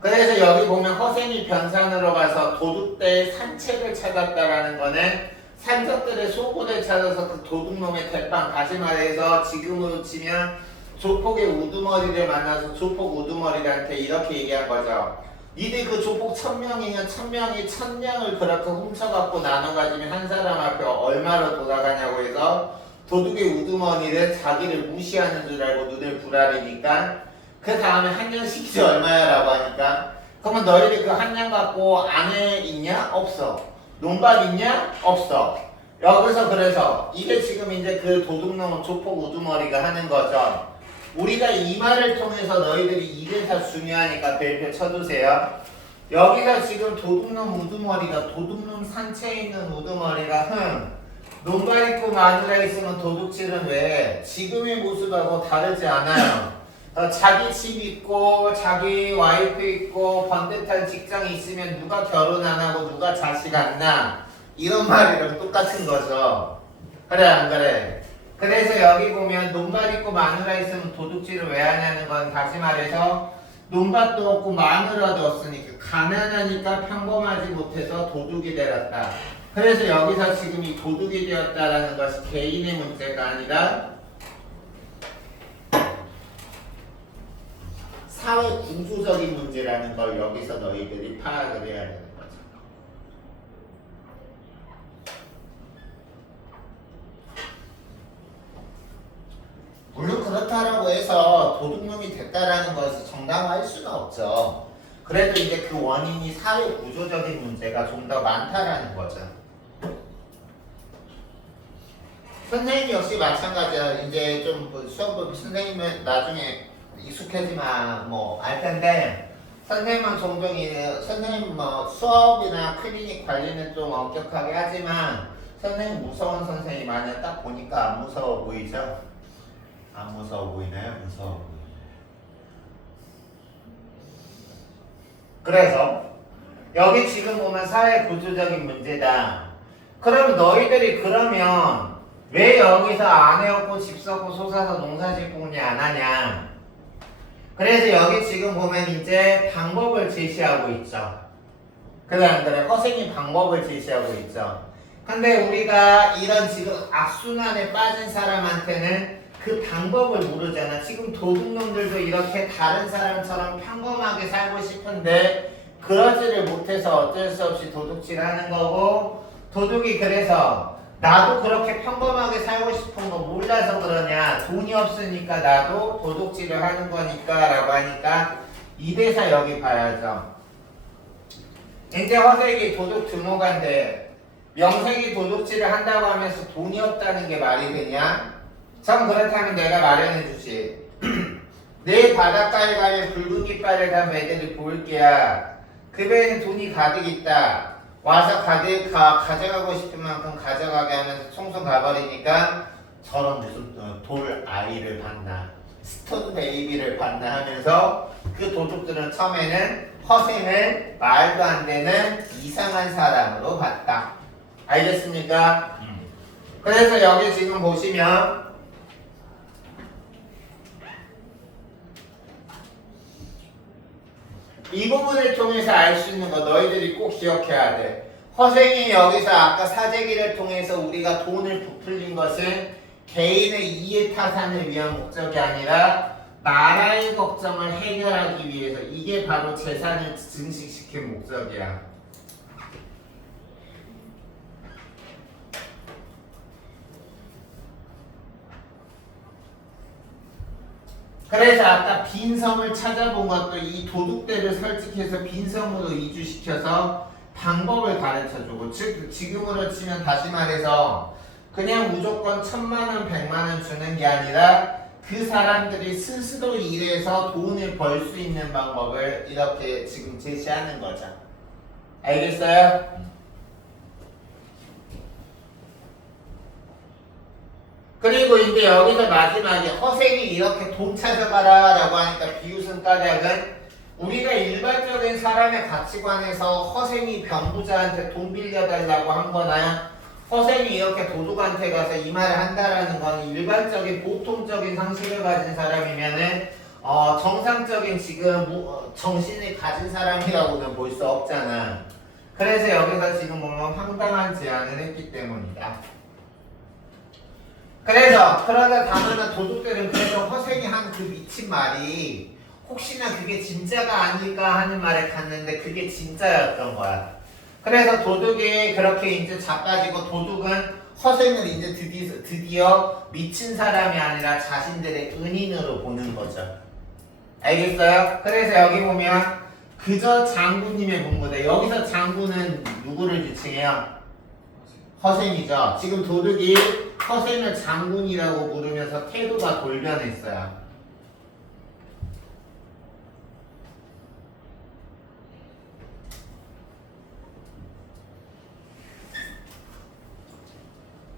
그래서 여기 보면 허생이 변산으로 가서 도둑대의 산책을 찾았다라는 거는 산적들의 속옷을 찾아서 그 도둑놈의 대빵, 다시 말해서 지금으로 치면 조폭의 우두머리를 만나서 조폭 우두머리한테 이렇게 얘기한 거죠. 니들 그 조폭 1000명이면 1000명이 1000냥을 그렇게 훔쳐갖고 나눠가지면 한 사람 앞에 얼마로 돌아가냐고 해서 도둑의 우두머니를 자기를 무시하는 줄 알고 눈을 부라리니까 그 다음에 한 냥씩이 얼마야 라고 하니까 그러면 너희들 그 한 냥 갖고 안에 있냐? 없어. 논밭 있냐? 없어. 여기서 그래서 이게 지금 이제 그 도둑놈 조폭 우두머리가 하는 거죠. 우리가 이 말을 통해서 너희들이 이게 다 중요하니까 별표 쳐두세요. 여기서 지금 도둑놈 우두머리가 도둑놈 산채에 있는 우두머리가 논밭 있고 마누라 있으면 도둑질은 왜 지금의 모습하고 다르지 않아요. 자기 집 있고 자기 와이프 있고 번듯한 직장이 있으면 누가 결혼 안 하고 누가 자식 안 낳아? 이런 말이랑 똑같은 거죠. 그래 안 그래? 그래서 여기 보면 논밭 있고 마누라 있으면 도둑질을 왜 하냐는 건 다시 말해서 논밭도 없고 마누라도 없으니까 가난하니까 평범하지 못해서 도둑이 되었다. 그래서 여기서 지금 이 도둑이 되었다라는 것이 개인의 문제가 아니라 사회 구조적인 문제라는 걸 여기서 너희들이 파악을 해야 되는 거죠. 물론 그렇다라고 해서 도둑놈이 됐다라는 것을 정당화할 수는 없죠. 그래도 이제 그 원인이 사회 구조적인 문제가 좀 더 많다라는 거죠. 선생님 역시 마찬가지야. 이제 좀 수업을 선생님은 나중에 익숙해지만 뭐 알 텐데 선생님은 종종 선생님 뭐 수업이나 클리닉 관리는 좀 엄격하게 하지만 선생님 무서운 선생님 아니야. 딱 보니까 안 무서워 보이죠? 안 무서워 보이나요? 무서워 보이나요? 그래서 여기 지금 보면 사회 구조적인 문제다. 그럼 너희들이 그러면 왜 여기서 아내 없고 집 썩고 솟아서 농사짓고니 안 하냐? 그래서 여기 지금 보면 이제 방법을 제시하고 있죠. 그래 안 그래? 허생이 방법을 제시하고 있죠. 근데 우리가 이런 지금 악순환에 빠진 사람한테는 그 방법을 모르잖아. 지금 도둑놈들도 이렇게 다른 사람처럼 평범하게 살고 싶은데 그러지를 못해서 어쩔 수 없이 도둑질하는 거고, 도둑이 그래서 나도 그렇게 평범하게 살고 싶은 거 몰라서 그러냐, 돈이 없으니까 나도 도둑질을 하는 거니까 라고 하니까 이 대사 여기 봐야죠. 이제 허색이 도둑 등록한데 명색이 도둑질을 한다고 하면서 돈이 없다는 게 말이 되냐? 전 그렇다면 내가 마련해 주지. 내 바닷가에 가면 붉은 깃발을 단 매들이 보일 게야. 그 배에는 돈이 가득 있다. 와서 가져가고 싶은 만큼 가져가게 하면서 총총 가버리니까 저런 무슨 돌 아이를 봤나, 스톤 베이비를 봤나 하면서 그 도둑들은 처음에는 허생을 말도 안 되는 이상한 사람으로 봤다. 알겠습니까? 그래서 여기 지금 보시면 이 부분을 통해서 알 수 있는 거 너희들이 꼭 기억해야 돼. 허생이 여기서 아까 사재기를 통해서 우리가 돈을 부풀린 것은 개인의 이해 타산을 위한 목적이 아니라 나라의 걱정을 해결하기 위해서, 이게 바로 재산을 증식시킨 목적이야. 그래서 아까 빈섬을 찾아본 것도 이 도둑들을 설득해서 빈섬으로 이주시켜서 방법을 가르쳐주고, 즉 지금으로 치면 다시 말해서 그냥 무조건 1000만원 100만원 주는 게 아니라 그 사람들이 스스로 일해서 돈을 벌 수 있는 방법을 이렇게 지금 제시하는 거죠. 알겠어요? 그리고 이제 여기서 마지막에 허생이 이렇게 돈 찾아가라 라고 하니까 비웃은 까닭은 우리가 일반적인 사람의 가치관에서 허생이 병부자한테 돈 빌려달라고 한 거나 허생이 이렇게 도둑한테 가서 이 말을 한다라는 건 일반적인 보통적인 상식을 가진 사람이면은 정상적인 지금 정신을 가진 사람이라고는 볼 수 없잖아. 그래서 여기서 지금 보면 황당한 제안을 했기 때문이다. 그래서 그러다 다만은 도둑들은 그래서 허생이 한 그 미친 말이 혹시나 그게 진짜가 아닐까 하는 말에 갔는데 그게 진짜였던 거야. 그래서 도둑이 그렇게 이제 자빠지고, 도둑은 허생을 이제 드디어 미친 사람이 아니라 자신들의 은인으로 보는 거죠. 알겠어요? 그래서 여기 보면 그저 장군님의 문부대, 여기서 장군은 누구를 지칭해요? 허생이죠. 지금 도둑이 허생을 장군이라고 부르면서 태도가 돌변했어요.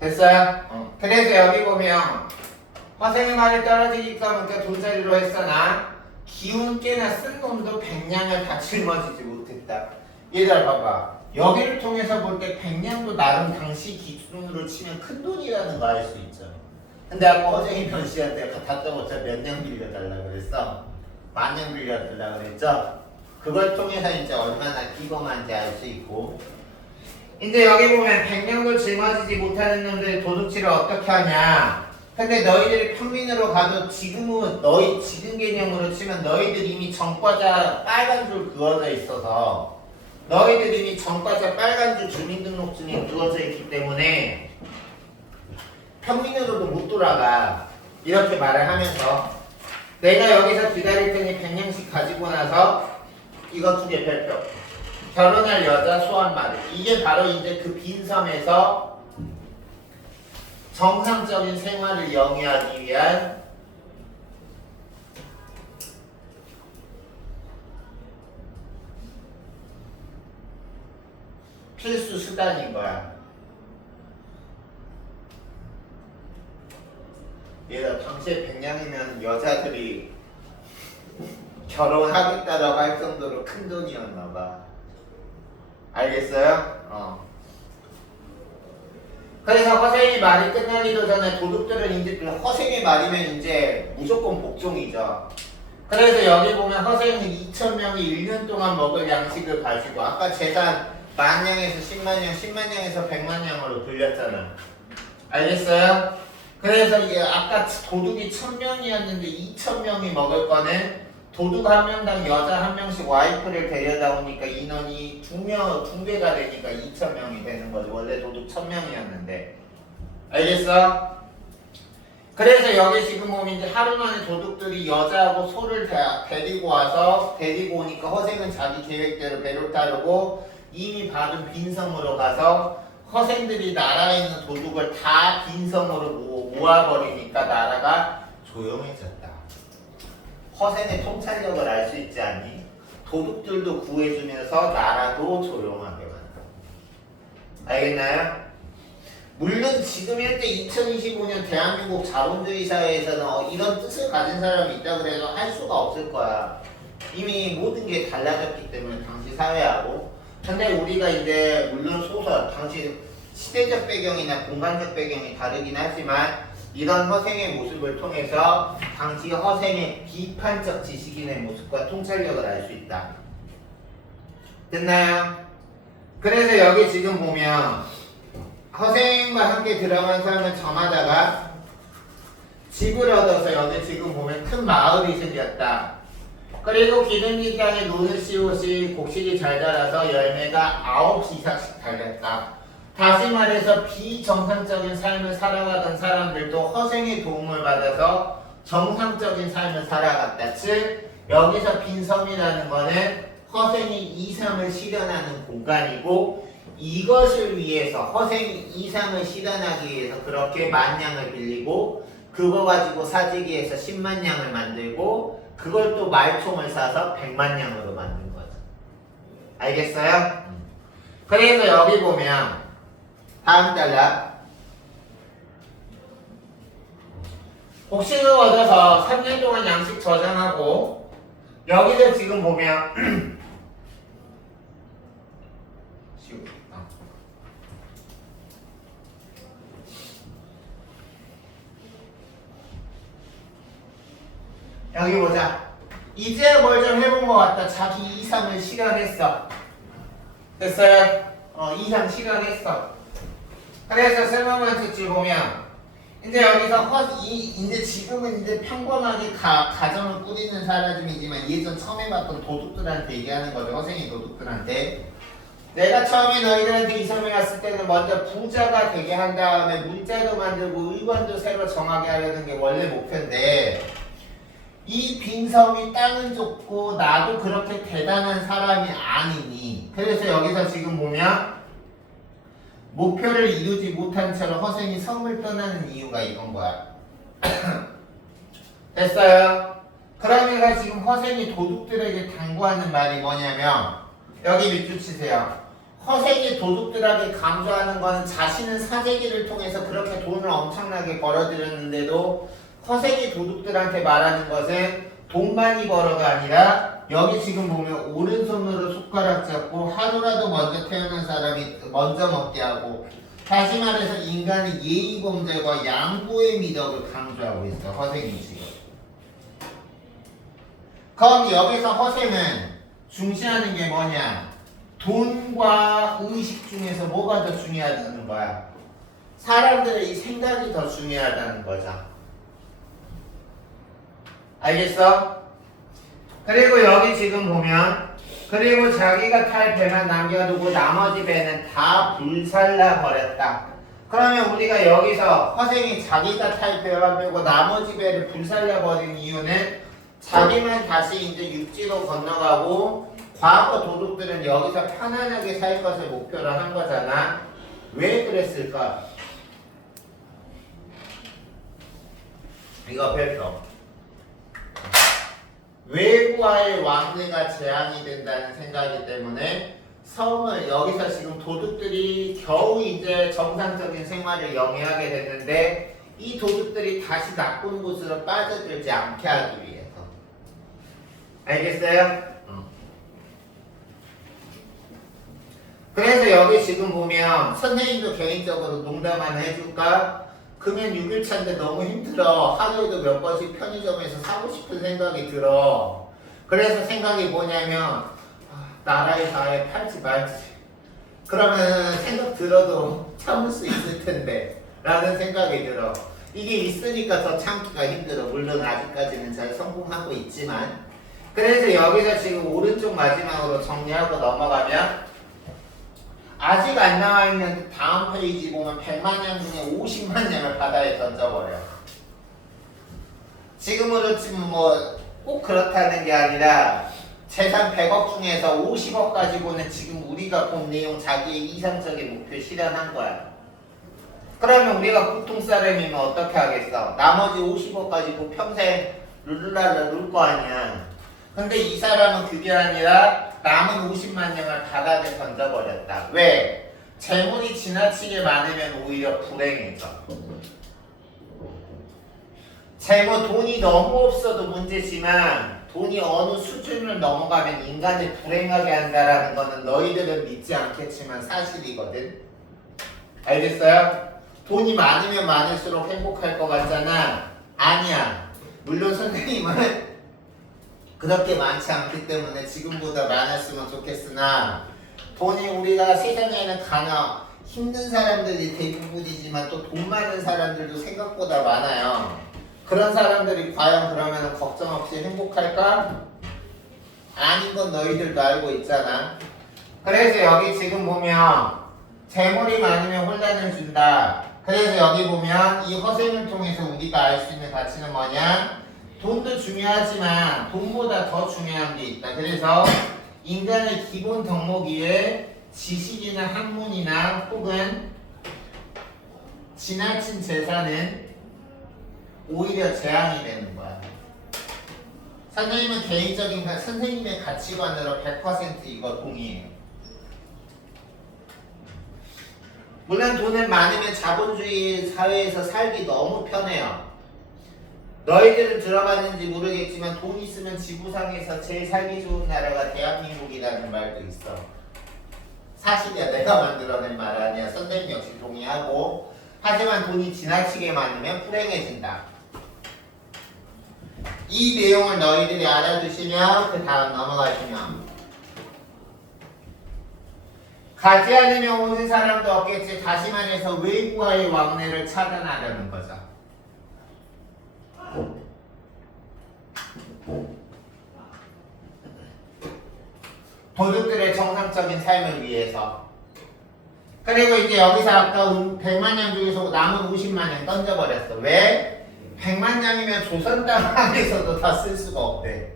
됐어요? 그래서 여기 보면 허생의 말이 떨어지니까 뭔가 돈자리로 했으나 기운 깨나 쓴 놈도 백냥을 다 짊어지지 못했다. 얘들아 봐봐. 여기를 통해서 볼 때 100냥도 나름 당시 기준으로 치면 큰 돈이라는 거 알 수 있죠. 근데 아까 허정이 변씨한테 갖다놓자 몇 냥 빌려달라 그랬어? 10,000냥 빌려달라 그랬죠? 그걸 통해서 이제 얼마나 끼고만지 알 수 있고. 이제 여기 보면 100냥도 짊어지지 못하는 놈들 도둑질을 어떻게 하냐? 근데 너희들이 평민으로 가도 지금은 지금 개념으로 치면 너희들 이미 전과자 빨간 줄 그어져 있어서 너희들 이미 전과자 빨간 줄 주민등록증이 그어져 있기 때문에 평민으로도 못 돌아가. 이렇게 말을 하면서 내가 여기서 기다릴 테니 100냥씩 가지고 나서 이거 2개 별표. 결혼할 여자 소원 말을. 이게 바로 이제 그 빈 섬에서 정상적인 생활을 영위하기 위한 필수 수단인 거야. 얘가 당시에 100냥이면 여자들이 결혼하겠다라고 할 정도로 큰 돈이었나 봐. 알겠어요? 그래서 허생이 말이 끝나기도 전에 도둑들은 이제 허생의 말이면 이제 무조건 복종이죠. 그래서 여기 보면 허생이 2,000명이 1년 동안 먹을 양식을 가지고 아까 재산 10,000냥에서 100,000냥, 100,000냥에서 1,000,000냥으로 돌렸잖아. 알겠어요? 그래서 이게 아까 도둑이 1,000명이었는데 2,000명이 먹을 거는 도둑 한 명당 여자 한 명씩 와이프를 데려다 오니까 인원이 2배가 되니까 2,000명이 되는 거지. 원래 도둑 1,000명이었는데. 알겠어? 그래서 여기 지금 보면 이제 하루 만에 도둑들이 여자하고 소를 데리고 와서 데리고 오니까 허생은 자기 계획대로 배를 타르고 이미 받은 빈성으로 가서 허생들이 나라에 있는 도둑을 다 빈성으로 모아버리니까 나라가 조용해졌다. 허생의 통찰력을 알 수 있지 않니? 도둑들도 구해주면서 나라도 조용하게 만든다. 알겠나요? 물론 지금 현재 2025년 대한민국 자본주의 사회에서는 이런 뜻을 가진 사람이 있다 그래도 할 수가 없을 거야. 이미 모든 게 달라졌기 때문에 당시 사회하고. 근데 우리가 이제 물론 소설, 당시 시대적 배경이나 공간적 배경이 다르긴 하지만 이런 허생의 모습을 통해서 당시 허생의 비판적 지식인의 모습과 통찰력을 알 수 있다. 됐나요? 그래서 여기 지금 보면 허생과 함께 들어간 사람은 저마다가 집을 얻어서 여기 지금 보면 큰 마을이 생겼다. 그리고 기둥지 땅에 노는 씨옷이 곡식이 잘 자라서 열매가 9 이상씩 달렸다. 다시 말해서 비정상적인 삶을 살아가던 사람들도 허생의 도움을 받아서 정상적인 삶을 살아갔다. 즉 여기서 빈섬이라는 거는 허생이 이상을 실현하는 공간이고 이것을 위해서 허생이 이상을 실현하기 위해서 그렇게 10,000냥을 빌리고 그거 가지고 사재기에서 100,000냥을 만들고 그걸 또 말총을 사서 100,000냥으로 만든 거죠. 알겠어요? 그래서 여기 보면 다음 달라 곡식을 얻어서 3년 동안 양식 저장하고 여기서 지금 보면 여기 보자. 이제 뭘 좀 해본 것 같다. 자기 이상을 실현했어. 됐어요? 이상 실현했어. 그래서 쓸모만 특집 보면 이제 여기서 이제 지금은 이제 평범하게 가정을 꾸리는 사람이지만 예전 처음에 봤던 도둑들한테 얘기하는 거죠. 허생이 도둑들한테 내가 처음에 너희들한테 이 섬에 갔을 때는 먼저 부자가 되게 한 다음에 문자도 만들고 의관도 새로 정하게 하려는 게 원래 목표인데 이 빈섬이 땅은 좁고 나도 그렇게 대단한 사람이 아니니 그래서 여기서 지금 보면 목표를 이루지 못한 채로 허생이 섬을 떠나는 이유가 이건 거야. 됐어요? 그러니까 지금 허생이 도둑들에게 당부하는 말이 뭐냐면 여기 밑줄 치세요. 허생이 도둑들에게 강조하는 거는 자신은 사재기를 통해서 그렇게 돈을 엄청나게 벌어들였는데도 허생이 도둑들한테 말하는 것은 돈 많이 벌어가 아니라 여기 지금 보면 오른손으로 숟가락 잡고 하루라도 먼저 태어난 사람이 먼저 먹게 하고, 다시 말해서 인간의 예의범죄와 양보의 미덕을 강조하고 있어 허생이 지금. 그럼 여기서 허생은 중시하는 게 뭐냐? 돈과 의식 중에서 뭐가 더 중요하다는 거야? 사람들의 이 생각이 더 중요하다는 거죠. 알겠어? 그리고 여기 지금 보면, 그리고 자기가 탈 배만 남겨두고 나머지 배는 다 불살라 버렸다. 그러면 우리가 여기서 허생이 자기가 탈 배만 빼고 나머지 배를 불살라 버린 이유는 자기만 다시 이제 육지로 건너가고 과거 도둑들은 여기서 편안하게 살 것을 목표로 한 거잖아. 왜 그랬을까? 이거 별표. 외부와의 왕래가 재앙이 된다는 생각이 때문에 섬을 여기서 지금 도둑들이 겨우 이제 정상적인 생활을 영위하게 됐는데 이 도둑들이 다시 나쁜 곳으로 빠져들지 않게 하기 위해서. 알겠어요? 그래서 여기 지금 보면 선생님도 개인적으로 농담 하나 해줄까? 금연 6일차인데 너무 힘들어. 하루에도 몇 번씩 편의점에서 사고 싶은 생각이 들어. 그래서 생각이 뭐냐면 나라에 다에 팔지 말지. 그러면 생각 들어도 참을 수 있을 텐데 라는 생각이 들어. 이게 있으니까 더 참기가 힘들어. 물론 아직까지는 잘 성공하고 있지만. 그래서 여기서 지금 오른쪽 마지막으로 정리하고 넘어가면 아직 안 나와 있는 다음 페이지 보면 100만 냥 중에 50만 냥을 바다에 던져버려. 지금으로 치면 뭐 꼭 그렇다는 게 아니라 재산 100억 중에서 50억 가지고는 지금 우리가 본 내용 자기의 이상적인 목표 실현한 거야. 그러면 우리가 보통 사람이면 어떻게 하겠어? 나머지 50억 가지고 평생 룰루랄라 놀 거 아니야. 근데 이 사람은 그게 아니라 남은 50만 냥을 바닥에 던져버렸다. 왜? 재물이 지나치게 많으면 오히려 불행해져. 재물 돈이 너무 없어도 문제지만 돈이 어느 수준을 넘어가면 인간을 불행하게 한다라는 거는 너희들은 믿지 않겠지만 사실이거든. 알겠어요? 돈이 많으면 많을수록 행복할 것 같잖아. 아니야. 물론 선생님은 그렇게 많지 않기 때문에 지금보다 많았으면 좋겠으나 돈이 우리가 세상에는 힘든 사람들이 대부분이지만 또 돈 많은 사람들도 생각보다 많아요. 그런 사람들이 과연 그러면 걱정 없이 행복할까? 아닌 건 너희들도 알고 있잖아. 그래서 여기 지금 보면 재물이 많으면 혼란을 준다. 그래서 여기 보면 이 허생을 통해서 우리가 알 수 있는 가치는 뭐냐? 돈도 중요하지만 돈보다 더 중요한 게 있다. 그래서 인간의 기본 덕목 위에 지식이나 학문이나 혹은 지나친 재산은 오히려 재앙이 되는 거야. 선생님은 선생님의 가치관으로 100% 이거 동의해요. 물론 돈은 많으면 자본주의 사회에서 살기 너무 편해요. 너희들은 들어봤는지 모르겠지만 돈 있으면 지구상에서 제일 살기 좋은 나라가 대한민국이라는 말도 있어. 사실이야. 내가 만들어낸 말 아니야. 선생님 역시 동의하고. 하지만 돈이 지나치게 많으면 불행해진다. 이 내용을 너희들이 알아두시면 그 다음 넘어가시면 가지 않으면 오는 사람도 없겠지. 다시 말해서 외부와의 왕래를 차단하려는 거죠. 도둑들의 정상적인 삶을 위해서. 그리고 이제 여기서 아까 100만 냥 중에서 남은 50만 냥 던져버렸어. 왜? 100만 냥이면 조선 땅 안에서도 다 쓸 수가 없대.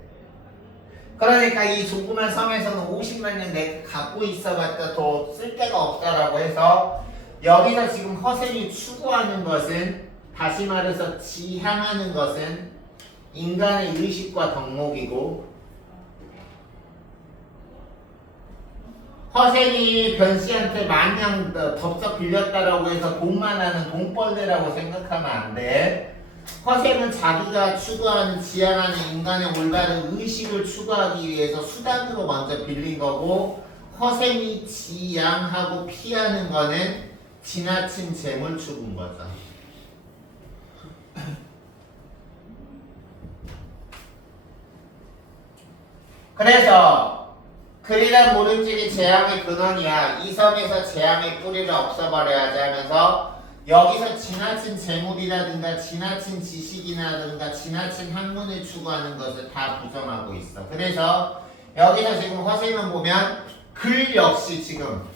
그러니까 이 조그만 섬에서는 50만 냥 내가 갖고 있어봤자 더 쓸 데가 없다라고 해서 여기서 지금 허생이 추구하는 것은, 다시 말해서 지향하는 것은 인간의 의식과 덕목이고, 허생이 변씨한테 마냥 덥석 빌렸다라고 해서 돈만 하는 돈벌레라고 생각하면 안 돼. 허생은 자기가 추구하는 지향하는 인간의 올바른 의식을 추구하기 위해서 수단으로 먼저 빌린 거고 허생이 지향하고 피하는 거는 지나친 재물 추구인 거죠. 그래서 글이란 모름지기 재앙의 근원이야. 이 섬에서 재앙의 뿌리를 없애버려야지 하면서 여기서 지나친 재물이라든가 지나친 지식이라든가 지나친 학문을 추구하는 것을 다 부정하고 있어. 그래서 여기서 지금 허생은 보면 글 역시 지금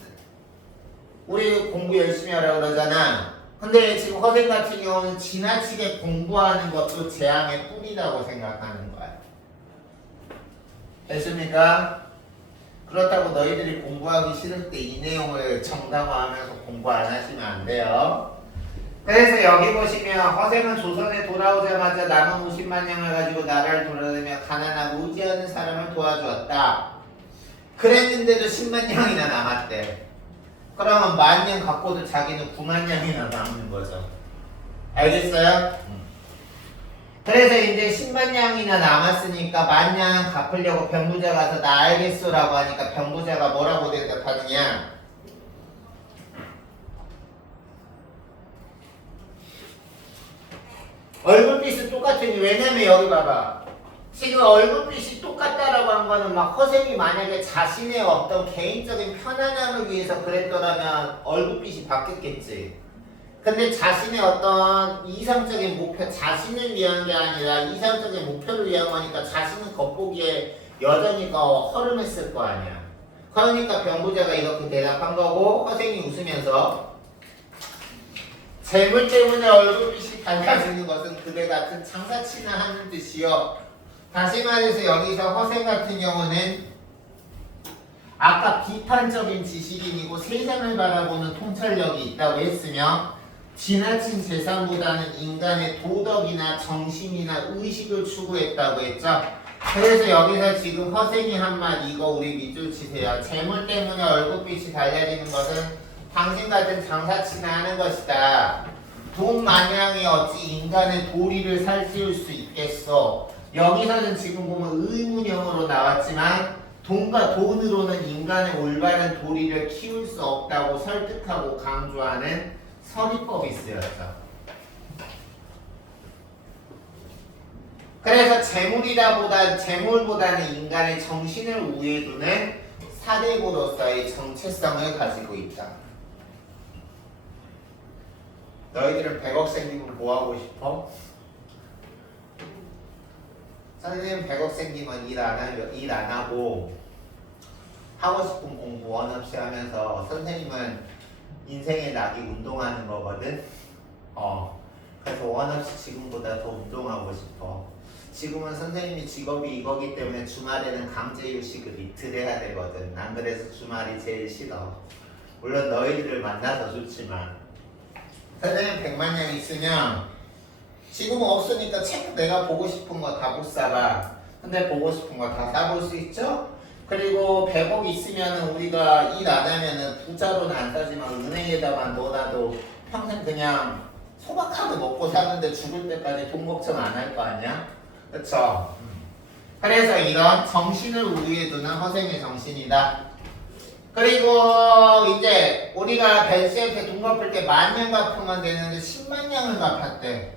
우리 공부 열심히 하라고 그러잖아. 근데 지금 허생 같은 경우는 지나치게 공부하는 것도 재앙의 뿌리라고 생각하는 거야. 됐습니까? 그렇다고 너희들이 공부하기 싫을 때 이 내용을 정당화하면서 공부 안 하시면 안 돼요. 그래서 여기 보시면 허생은 조선에 돌아오자마자 남은 50만 냥을 가지고 나라를 돌아다니며 가난하고 의지 않는 사람을 도와주었다. 그랬는데도 10만 냥이나 남았대. 그러면 10,000냥 갖고도 자기는 9만 냥이나 남는 거죠. 알겠어요? 그래서 이제 10만 냥이나 남았으니까 10,000냥 갚으려고 병부자 가서 나 알겠소라고 하니까 병부자가 뭐라고 대답하느냐? 얼굴빛은 똑같으니 왜냐면 여기 봐봐. 지금 얼굴빛이 똑같다라고 한 거는 막 허생이 만약에 자신의 어떤 개인적인 편안함을 위해서 그랬더라면 얼굴빛이 바뀌었겠지. 근데 자신의 어떤 이상적인 목표, 자신을 위한 게 아니라 이상적인 목표를 위한 거니까 자신은 겉보기에 여전히 허름했을 거 아니야. 그러니까 병부자가 이렇게 대답한 거고 허생이 웃으면서 재물 때문에 얼굴빛이 달라지는 것은 그대 같은 장사치나 하는 뜻이요. 다시 말해서 여기서 허생 같은 경우는 아까 비판적인 지식인이고 세상을 바라보는 통찰력이 있다고 했으며 지나친 재산보다는 인간의 도덕이나 정신이나 의식을 추구했다고 했죠. 그래서 여기서 지금 허생이 한 말 이거 우리 밑줄 치세요. 재물 때문에 얼굴빛이 달라지는 것은 당신 같은 장사치나 하는 것이다. 돈 마냥이 어찌 인간의 도리를 살찌울 수 있겠어. 여기서는 지금 보면 의문형으로 나왔지만 돈과 돈으로는 인간의 올바른 도리를 키울 수 없다고 설득하고 강조하는 서리법이 쓰였죠. 그래서 재물보다는 인간의 정신을 우위에 두는 사대고로서의 정체성을 가지고 있다. 너희들은 100억 생기면 뭐 하고 싶어? 선생님 100억 생기면 일 안 하고 하고 싶은 공부 원 없이 하면서 선생님은 인생의 낙이 운동하는 거거든. 그래서 원 없이 지금보다 더 운동하고 싶어. 지금은 선생님이 직업이 이거기 때문에 주말에는 강제 휴식을 이틀 해야 되거든. 난 그래서 주말이 제일 싫어. 물론 너희들을 만나서 좋지만 선생님 100만 냥 있으면 지금은 없으니까 책 내가 보고 싶은 거 다 못 사봐. 근데 보고 싶은 거 다 사볼 수 있죠? 그리고 100억 있으면 우리가 일 안 하면은 부자로는 안 사지만 은행에다만 넣어놔도 평생 그냥 소박하게 먹고 사는데 죽을 때까지 돈 걱정 안 할 거 아니야? 그쵸? 그래서 이런 정신을 우위에 두는 허생의 정신이다. 그리고 이제 우리가 벨시한테 돈 갚을 때 10,000냥 갚으면 되는데 10만 냥을 갚았대.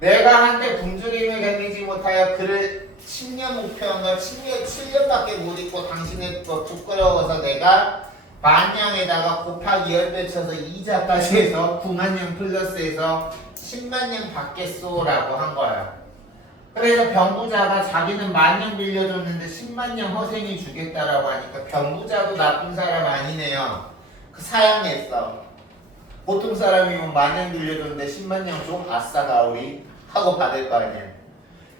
내가 한때 굶주림을 견디지 못하여 그를 10년 목표한 걸 7년밖에 못 잊고 당신의 거 부끄러워서 내가 10,000냥에다가 곱하기 10배 쳐서 이자까지 해서 90,000냥 플러스해서 100,000냥 받겠소라고 한 거야. 그래서 병부자가 자기는 10,000냥 빌려줬는데 100,000냥 허생이 주겠다라고 하니까 병부자도 나쁜 사람 아니네요. 그 사양했어. 보통 사람이면 10,000냥 빌려줬는데 100,000냥 줘? 아싸가 우리 하고 받을 거 아니야.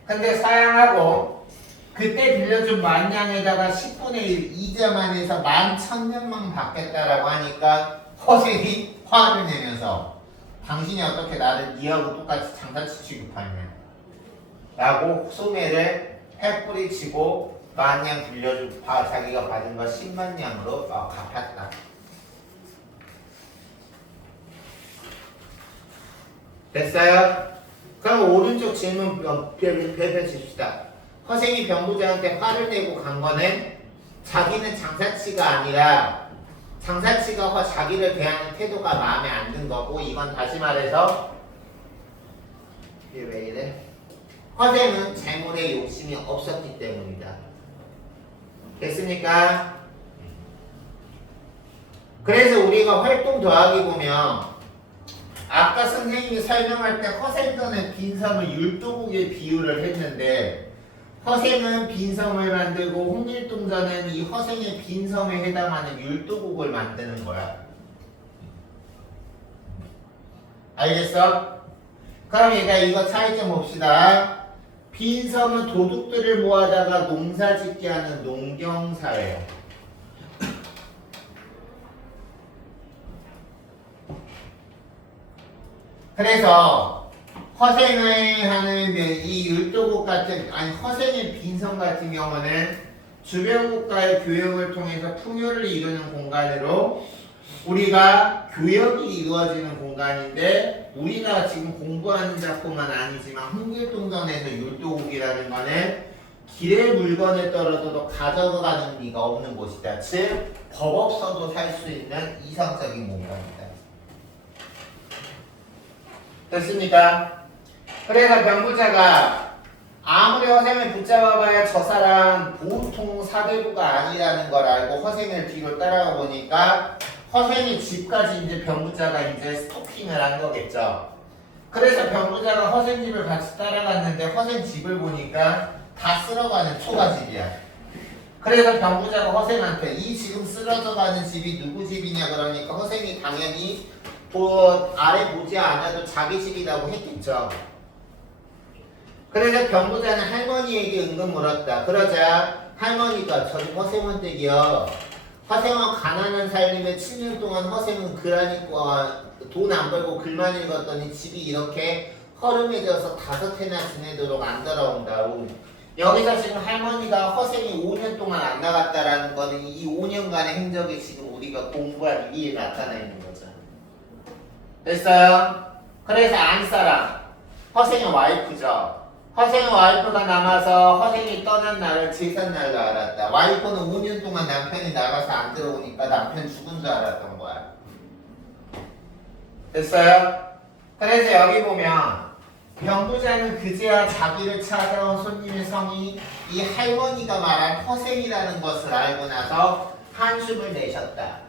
근데 사양하고 그때 빌려준 10,000냥에다가 10분의 1 이자만 해서 11,000냥만 받겠다라고 하니까 허생이 화를 내면서 당신이 어떻게 나를 니하고 똑같이 장사치 취급하냐 라고 소매를 패뿌리치고 10,000냥 빌려준 자기가 받은 거 10만 냥으로 갚았다. 됐어요? 그럼 오른쪽 질문 펼칩시다. 허생이 병부자한테 화를 내고 간 거는 자기는 장사치가 아니라 장사치가 자기를 대하는 태도가 마음에 안 든 거고, 이건 다시 말해서 이게 왜 이래? 허생은 재물에 욕심이 없었기 때문이다. 됐습니까? 그래서 우리가 활동 더하기 보면 아까 선생님이 설명할 때 허생전에 빈섬을 율도국에 비유를 했는데, 허생은 빈섬을 만들고 홍길동전은 이 허생의 빈섬에 해당하는 율도국을 만드는 거야. 알겠어? 그럼 얘가 이거 차이점 봅시다. 빈섬은 도둑들을 모아다가 농사짓게 하는 농경사예요. 그래서 허생을 하는 이 율도국 같은, 아니 허생의 빈섬 같은 경우는 주변 국가의 교역을 통해서 풍요를 이루는 공간으로 우리가 교역이 이루어지는 공간인데, 우리가 지금 공부하는 작품은 아니지만 홍길동전에서 율도국이라는 거는 길에 물건을 떨어져도 가져가는 리가 없는 곳이다. 즉 법 없어도 살 수 있는 이상적인 공간이다. 됐습니까? 그래서 병부자가 아무리 허생을 붙잡아봐야 저 사람 보통 사대부가 아니라는 걸 알고 허생을 뒤로 따라가 보니까 허생이 집까지 이제 병부자가 이제 스토킹을 한 거겠죠. 그래서 병부자가 허생 집을 같이 따라갔는데 허생 집을 보니까 다 쓸어가는 초가집이야. 그래서 병부자가 허생한테 이 지금 쓰러져가는 집이 누구 집이냐 그러니까 허생이 당연히 아래 보지 않아도 자기 집이라고 했겠죠. 그래서 병부자는 할머니에게 은근 물었다. 그러자 할머니가 저는 허생원댁이요. 허생은 가난한 살림에 7년 동안 허생은 글 읽고 돈 안 벌고 글만 읽었더니 집이 이렇게 허름해져서 5해나 지내도록 안 돌아온다고. 여기서 지금 할머니가 허생이 5년 동안 안 나갔다라는 거는 이 5년간의 행적이 지금 우리가 공부한 위에 나타나 있는 거죠. 됐어요? 그래서 안사람 허생의 와이프죠. 허생의 와이프가 남아서 허생이 떠난 날을 제삿날로 알았다. 와이프는 5년 동안 남편이 나가서 안 들어오니까 남편 죽은 줄 알았던 거야. 됐어요? 그래서 여기 보면 병부자는 그제야 자기를 찾아온 손님의 성이 이 할머니가 말한 허생이라는 것을 알고 나서 한숨을 내셨다.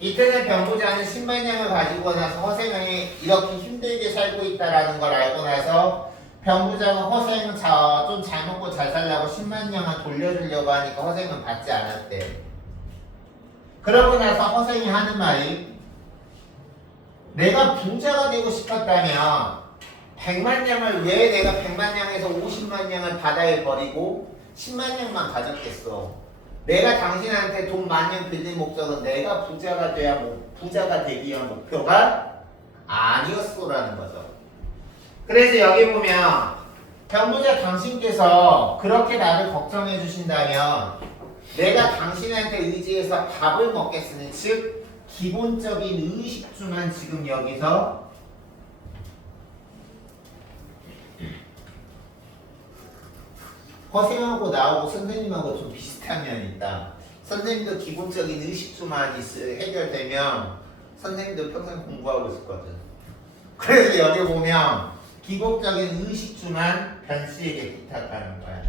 이때는 병부자는 10만냥을 가지고 나서 허생이 이렇게 힘들게 살고 있다는 걸 알고 나서 병부자가 허생은 좀 잘 먹고 잘 살라고 10만냥을 돌려주려고 하니까 허생은 받지 않았대. 그러고 나서 허생이 하는 말이, 내가 부자가 되고 싶었다면 100만냥을 왜 내가 100만냥에서 50만냥을 바다에 버리고 10만냥만 가졌겠어. 내가 당신한테 돈 10,000냥 빌린 목적은 내가 부자가 되기 위한 목표가 아니었어라는 거죠. 그래서 여기 보면 병부자 당신께서 그렇게 나를 걱정해 주신다면 내가 당신한테 의지해서 밥을 먹겠으니, 즉 기본적인 의식주만 지금 여기서 허생하고 나하고 선생님하고 좀 비슷한 면이 있다. 선생님도 기본적인 의식주만 해결되면 선생님도 평생 공부하고 있었거든. 그래서 여기 보면 기본적인 의식주만 변씨에게 부탁하는 거야.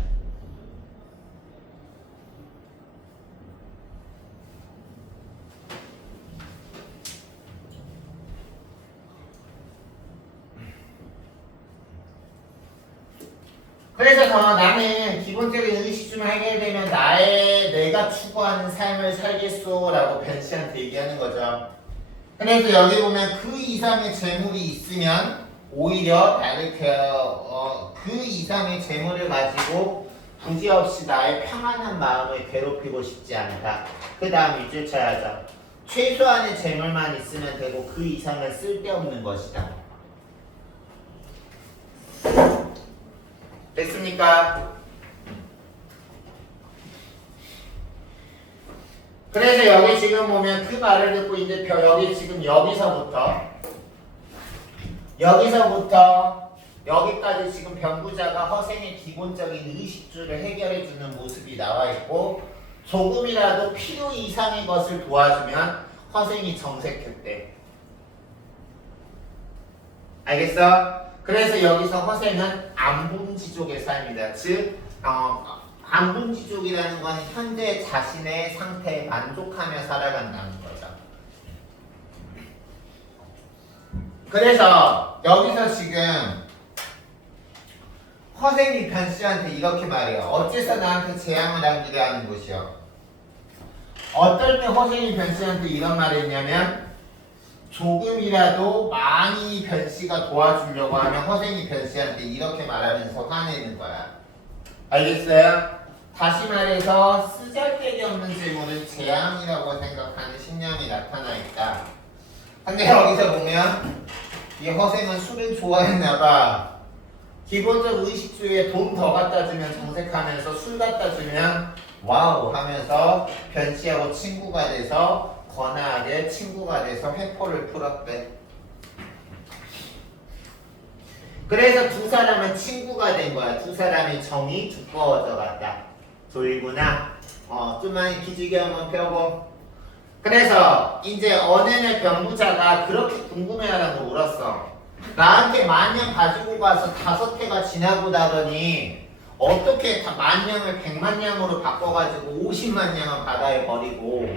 그래서 나는 기본적인 의식주만 해결되면 내가 추구하는 삶을 살겠소라고 변씨한테 얘기하는 거죠. 그래서 여기 보면 그 이상의 재물이 있으면 오히려 나를 그 이상의 재물을 가지고 부지없이 나의 평안한 마음을 괴롭히고 싶지 않다. 그 다음 2줄 쳐야죠. 최소한의 재물만 있으면 되고 그 이상은 쓸데없는 것이다. 됐습니까? 그래서 여기 지금 보면 그 말을 듣고 이제 여기 지금 여기서부터 여기서부터 여기까지 지금 변부자가 허생의 기본적인 의식주를 해결해주는 모습이 나와 있고 조금이라도 필요 이상의 것을 도와주면 허생이 정색했대. 알겠어? 그래서 여기서 허생은 안분지족의 삶이다. 즉 안분지족이라는 건 현재 자신의 상태에 만족하며 살아간다는 거죠. 그래서 여기서 지금 허생이 변씨한테 이렇게 말해요. 어째서 나한테 재앙을 안기려 하는 것이요. 어떨 때 허생이 변씨한테 이런 말을 했냐면 조금이라도 많이 변씨가 도와주려고 하면 허생이 변씨한테 이렇게 말하면서 화내는 거야. 알겠어요? 다시 말해서 쓰잘데기 없는 질문은 재앙이라고 생각하는 신념이 나타나 있다. 근데 여기서 보면 이 허생은 술을 좋아했나봐. 기본적 의식주의에 돈 더 갖다 주면 정색하면서 술 갖다 주면 와우 하면서 변씨하고 친구가 돼서 거나하게 친구가 돼서 회포를 풀었대. 그래서 두 사람은 친구가 된 거야. 두 사람의 정이 두꺼워져 갔다. 졸구나. 좀만 기지개 한번 펴고. 그래서 이제 어느 날 변부자가 그렇게 궁금해하라고 물었어. 나한테 10,000냥 가지고 가서 5해가 지나고 나더니 어떻게 다 10,000냥을 100,000냥으로 바꿔가지고 500,000냥은 바다에 버리고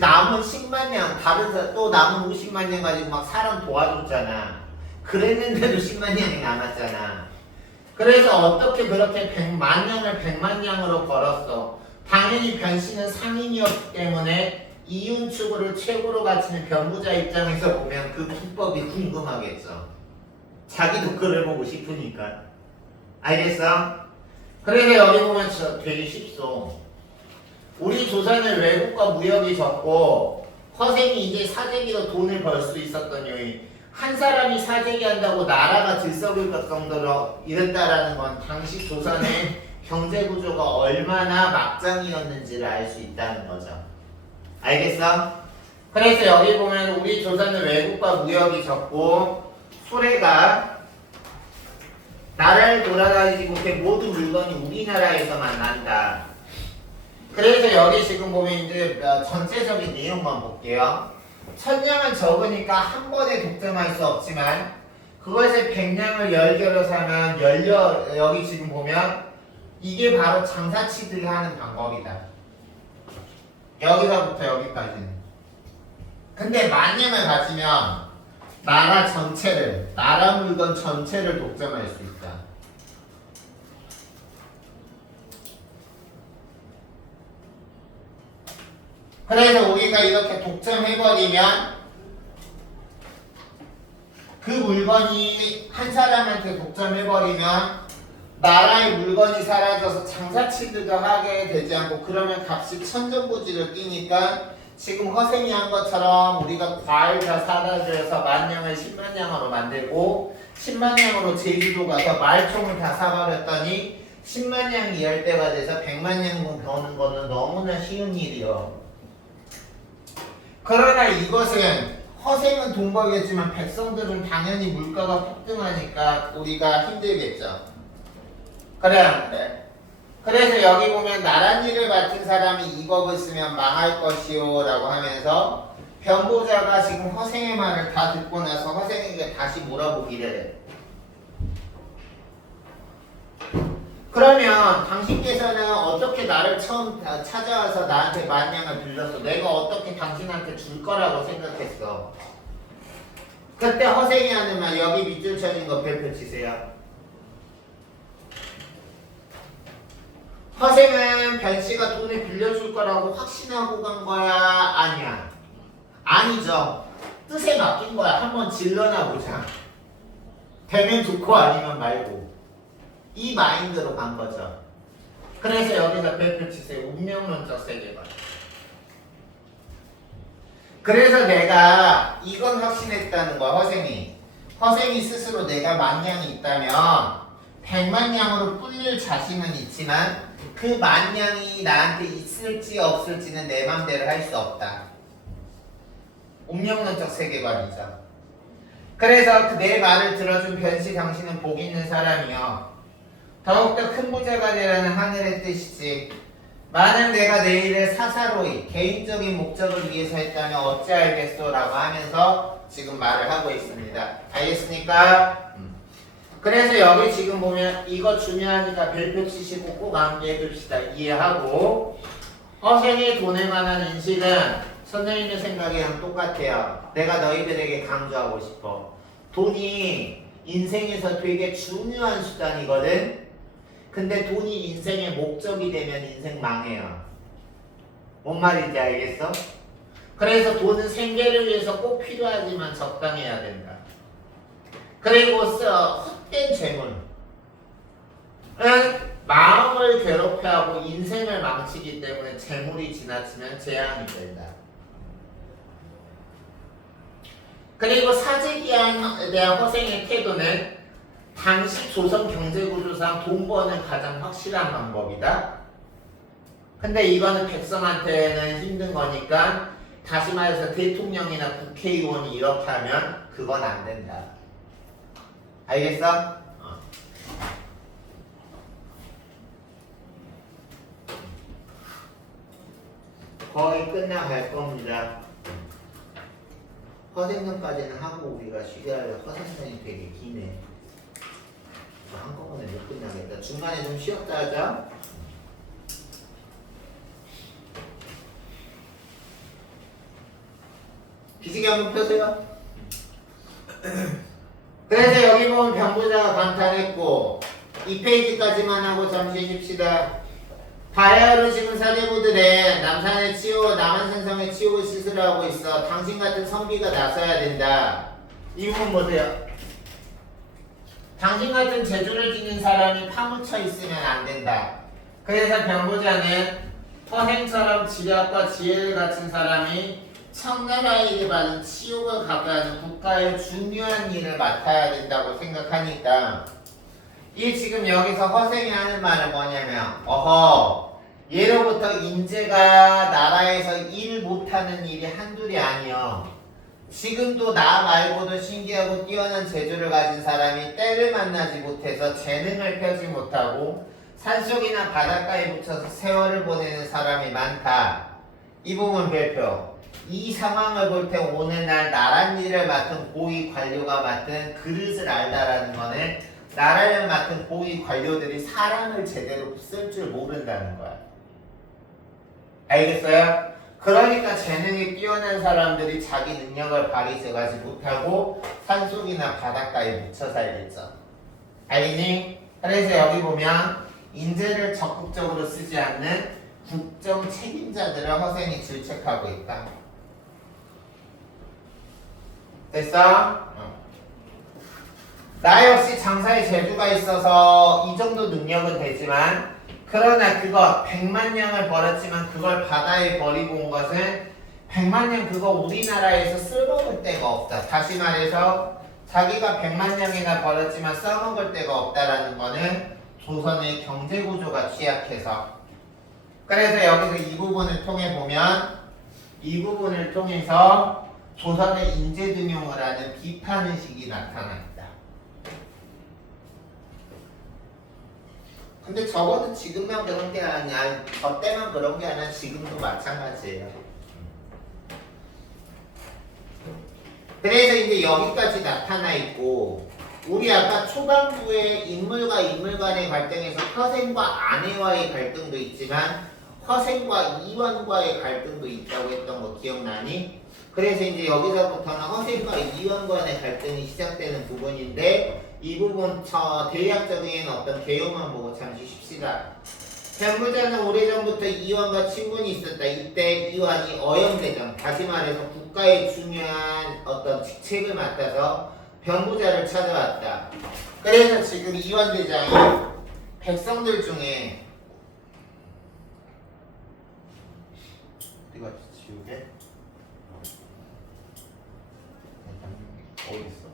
남은 100,000냥 다른 또 남은 500,000냥 가지고 막 사람 도와줬잖아. 그랬는데도 100,000냥이 남았잖아. 그래서 어떻게 그렇게 10,000냥을 100,000냥으로 벌었어. 당연히 변씨는 상인이었기 때문에 이윤추구를 최고로 갖추는 변부자 입장에서 보면 그 기법이 궁금하겠죠. 자기도 글을 보고 싶으니까. 알겠어? 그래서 여기 보면 되게 쉽소. 우리 조선은 외국과 무역이 적고 허생이 이제 사재기로 돈을 벌 수 있었던 요인. 한 사람이 사재기 한다고 나라가 들썩일 것 정도로 이랬다라는 건 당시 조선의 경제 구조가 얼마나 막장이었는지를 알 수 있다는 거죠. 알겠어? 그래서 여기 보면 우리 조선은 외국과 무역이 적고 수레가 나라를 돌아다니지 못해 모든 물건이 우리나라에서만 난다. 그래서 여기 지금 보면 이제 전체적인 내용만 볼게요. 1,000냥은 적으니까 한 번에 독점할 수 없지만 그것을 100냥을 열겨로 사면 여기 지금 보면 이게 바로 장사치들이 하는 방법이다. 여기서부터 여기까지는. 근데 10,000냥을 가지면 나라 전체를, 나라 물건 전체를 독점할 수 있다. 그래서 우리가 이렇게 독점해버리면 그 물건이 한 사람한테 독점해버리면 나라의 물건이 사라져서 장사치들도 하게 되지 않고 그러면 값이 천정부지로 뛰니까 지금 허생이 한 것처럼 우리가 과일 다 사다 줘서 10,000냥을 100,000냥으로 만들고 100,000냥으로 제주도 가서 말총을 다 사버렸더니 100,000냥이 10배가 돼서 100,000냥 버는 거는 너무나 쉬운 일이요. 그러나 이것은 허생은 돈 벌겠지만 백성들은 당연히 물가가 폭등하니까 우리가 힘들겠죠. 그래 안 그래? 그래서 여기 보면 나랏일을 맡은 사람이 이 법을 쓰면 망할 것이요 라고 하면서 변보자가 지금 허생의 말을 다 듣고 나서 허생에게 다시 물어보기를 해. 그러면 당신께서는 어떻게 나를 처음 찾아와서 나한테 10,000냥을 빌렸어? 내가 어떻게 당신한테 줄 거라고 생각했어? 그때 허생이 하는 말 여기 밑줄 쳐진 거 별표 치세요. 허생은 변씨가 돈을 빌려줄 거라고 확신하고 간 거야? 아니야? 아니죠. 뜻에 맡긴 거야. 한번 질러나 보자. 되면 좋고 아니면 말고. 이 마인드로 간 거죠. 그래서 여기서 별표 치세요. 운명론적 세계관. 그래서 내가 이건 확신했다는 거야. 허생이 스스로 내가 10,000냥이 있다면 100,000냥으로 불릴 자신은 있지만 그 10,000냥이 나한테 있을지 없을지는 내 맘대로 할 수 없다. 운명론적 세계관이죠. 그래서 내 말을 들어준 변시 당신은 복 있는 사람이요. 더욱더 큰 부자가 되라는 하늘의 뜻이지. 만약 내가 내 일을 사사로이 개인적인 목적을 위해서 했다면 어찌 알겠소? 라고 하면서 지금 말을 하고 있습니다. 알겠습니까? 그래서 여기 지금 보면 이거 중요하니까 별표 치시고 꼭 암기해 둡시다. 이해하고 허생의 돈에 관한 인식은 선생님의 생각이랑 똑같아요. 내가 너희들에게 강조하고 싶어. 돈이 인생에서 되게 중요한 수단이거든. 근데 돈이 인생의 목적이 되면 인생 망해요. 뭔 말인지 알겠어? 그래서 돈은 생계를 위해서 꼭 필요하지만 적당해야 된다. 그리고 헛된 재물은 마음을 괴롭혀하고 인생을 망치기 때문에 재물이 지나치면 재앙이 된다. 그리고 사재기에 대한 허생의 태도는 당시 조선 경제구조상 돈 버는 가장 확실한 방법이다. 근데 이거는 백성한테는 힘든 거니까 다시 말해서 대통령이나 국회의원이 이렇게 하면 그건 안 된다. 알겠어? 거의 끝나갈 겁니다. 허생전까지는 하고 우리가 쉬게 하려 허생전이 되게 기네. 한꺼번에 못 끝나겠다. 중간에 좀 쉬었다 하자. 기지개 한번 펴세요. 그래서 여기 보면 병부자가 감탄했고 2페이지까지만 하고 잠시 쉽시다. 바야흐로 지금 사대부들의 남산의 치유, 남한산성의 치유를 시술하고 있어. 당신 같은 선비가 나서야 된다. 이 부분 보세요. 당신 같은 재주를 지닌 사람이 파묻혀 있으면 안 된다. 그래서 병부자는 허생처럼 지략과 지혜를 갖춘 사람이 청나라에게 받은 치욕을 갚아하는 국가의 중요한 일을 맡아야 된다고 생각하니까 이 지금 여기서 허생이 하는 말은 뭐냐면 예로부터 인재가 나라에서 일 못하는 일이 한둘이 아니여. 지금도 나 말고도 신기하고 뛰어난 재주를 가진 사람이 때를 만나지 못해서 재능을 펴지 못하고 산속이나 바닷가에 묻혀서 세월을 보내는 사람이 많다. 이 부분 별표. 이 상황을 볼 때 오늘날 나란 일을 맡은 고위 관료가 맡은 그릇을 알다라는 거는 나라를 맡은 고위 관료들이 사람을 제대로 쓸 줄 모른다는 거야. 알겠어요? 그러니까 재능이 뛰어난 사람들이 자기 능력을 발휘해가지 못하고 산속이나 바닷가에 묻혀 살겠죠. 알겠니? 그래서 여기 보면 인재를 적극적으로 쓰지 않는 국정 책임자들을 허생이 질책하고 있다. 됐어? 나 역시 장사에 재주가 있어서 이 정도 능력은 되지만 그러나 그거 100만 냥을 벌었지만 그걸 바다에 버리고 온 것은 100만 냥 그거 우리나라에서 쓸모볼 데가 없다. 다시 말해서 자기가 100만 냥이나 벌었지만 써먹을 데가 없다라는 거는 조선의 경제구조가 취약해서. 그래서 여기서 이 부분을 통해 보면 이 부분을 통해서 조선의 인재등용을 하는 비판의식이 나타났다. 근데 적어도 지금만 그런 게 아니야. 저 때만 그런 게 아니라 지금도 마찬가지예요. 그래서 이제 여기까지 나타나 있고 우리 아까 초반부에 인물과 인물 간의 갈등에서 허생과 아내와의 갈등도 있지만 허생과 이완과의 갈등도 있다고 했던 거 기억나니? 그래서 이제 여기서부터는 허생과 이완 간의 갈등이 시작되는 부분인데 이 부분 대략적인 어떤 개요만 보고 잠시 쉽시다. 병부자는 오래전부터 이완과 친분이 있었다. 이때 이완이 어영대장, 다시 말해서 국가의 중요한 어떤 직책을 맡아서 병부자를 찾아왔다. 그래서 지금 이완 대장이 백성들 중에 어디 갔지? 지우개? 어디 있어?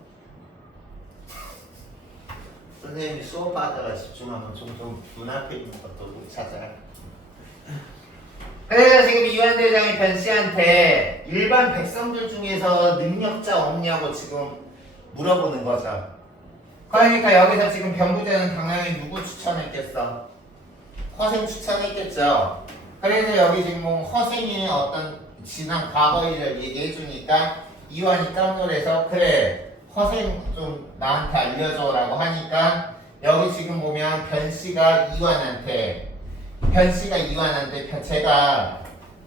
선생님이 수업하다가 집중하면 종종 눈앞에 있는 것도 못 찾아요. 그래서 지금 이완 대장이 변씨한테 일반 백성들 중에서 능력자 없냐고 지금 물어보는 거죠. 그러니까 여기서 지금 병부제는 당연히 누구 추천했겠어? 허생 추천했겠죠. 그래서 여기 지금 뭐 허생의 어떤 지난 과거 일을 얘기해 주니까 이완이 깜놀해서 그래 허생 좀 나한테 알려줘라고 하니까 여기 지금 보면 변씨가 이완한테 제가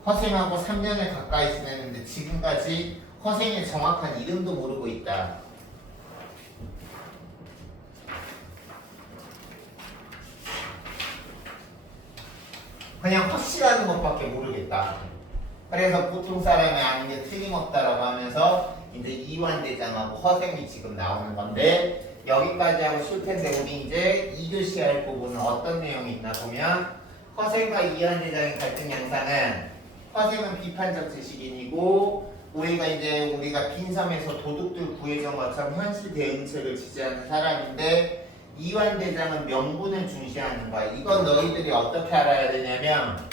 허생하고 3년을 가까이 지냈는데 지금까지 허생의 정확한 이름도 모르고 있다. 그냥 허씨라는 것밖에 모르겠다. 그래서 보통 사람이 아닌 게 틀림없다라고 하면서 이제 이완대장하고 허생이 지금 나오는 건데 여기까지 하고 쉴 텐데 우리 이제 2교시 할 부분은 어떤 내용이 있나 보면 허생과 이완대장의 갈등 양상은 허생은 비판적 지식인이고 우리가 빈섬에서 도둑들 구해준 것처럼 현실 대응책을 지지하는 사람인데 이완대장은 명분을 중시하는 거야. 이건 너희들이 어떻게 알아야 되냐면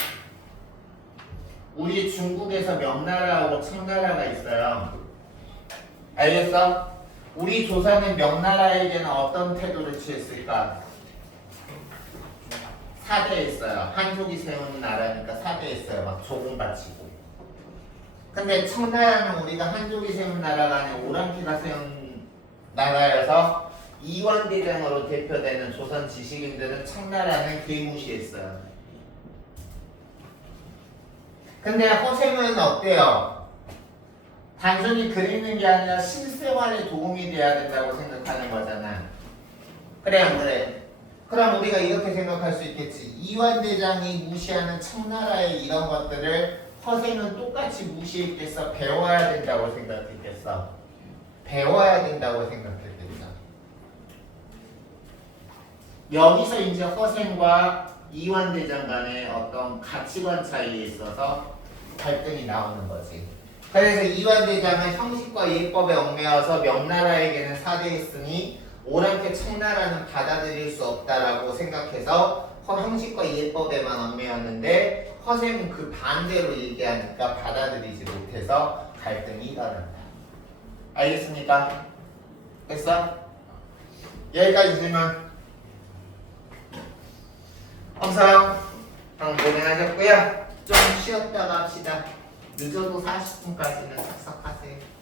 우리 중국에서 명나라하고 청나라가 있어요. 알겠어? 우리 조선은 명나라에게는 어떤 태도를 취했을까? 사대했어요. 한족이 세운 나라니까 사대했어요. 막 조공 바치고. 근데 청나라는 우리가 한족이 세운 나라가 아니라 오랑캐가 세운 나라여서 이완대장으로 대표되는 조선 지식인들은 청나라는 개무시했어요. 근데 허생은 어때요? 단순히 그리는 게 아니라 실생활에 도움이 돼야 된다고 생각하는 거잖아. 그래 안 그래? 그럼 우리가 이렇게 생각할 수 있겠지. 이완대장이 무시하는 청나라의 이런 것들을 허생은 똑같이 무시했겠어? 배워야 된다고 생각했겠어? 배워야 된다고 생각했겠죠. 여기서 이제 허생과 이완대장 간의 어떤 가치관 차이에 있어서 갈등이 나오는 거지. 그래서 이완대장은 형식과 예법에 얽매여서 명나라에게는 사대했으니 오랑캐 청나라는 받아들일 수 없다라고 생각해서 형식과 예법에만 얽매였는데 허생은 그 반대로 얘기하니까 받아들이지 못해서 갈등이 일어난다. 알겠습니까? 됐어? 여기까지 질문. 엄성 고생하셨고요. 좀 쉬었다가 합시다. 늦어도 40분까지는 착석하세요.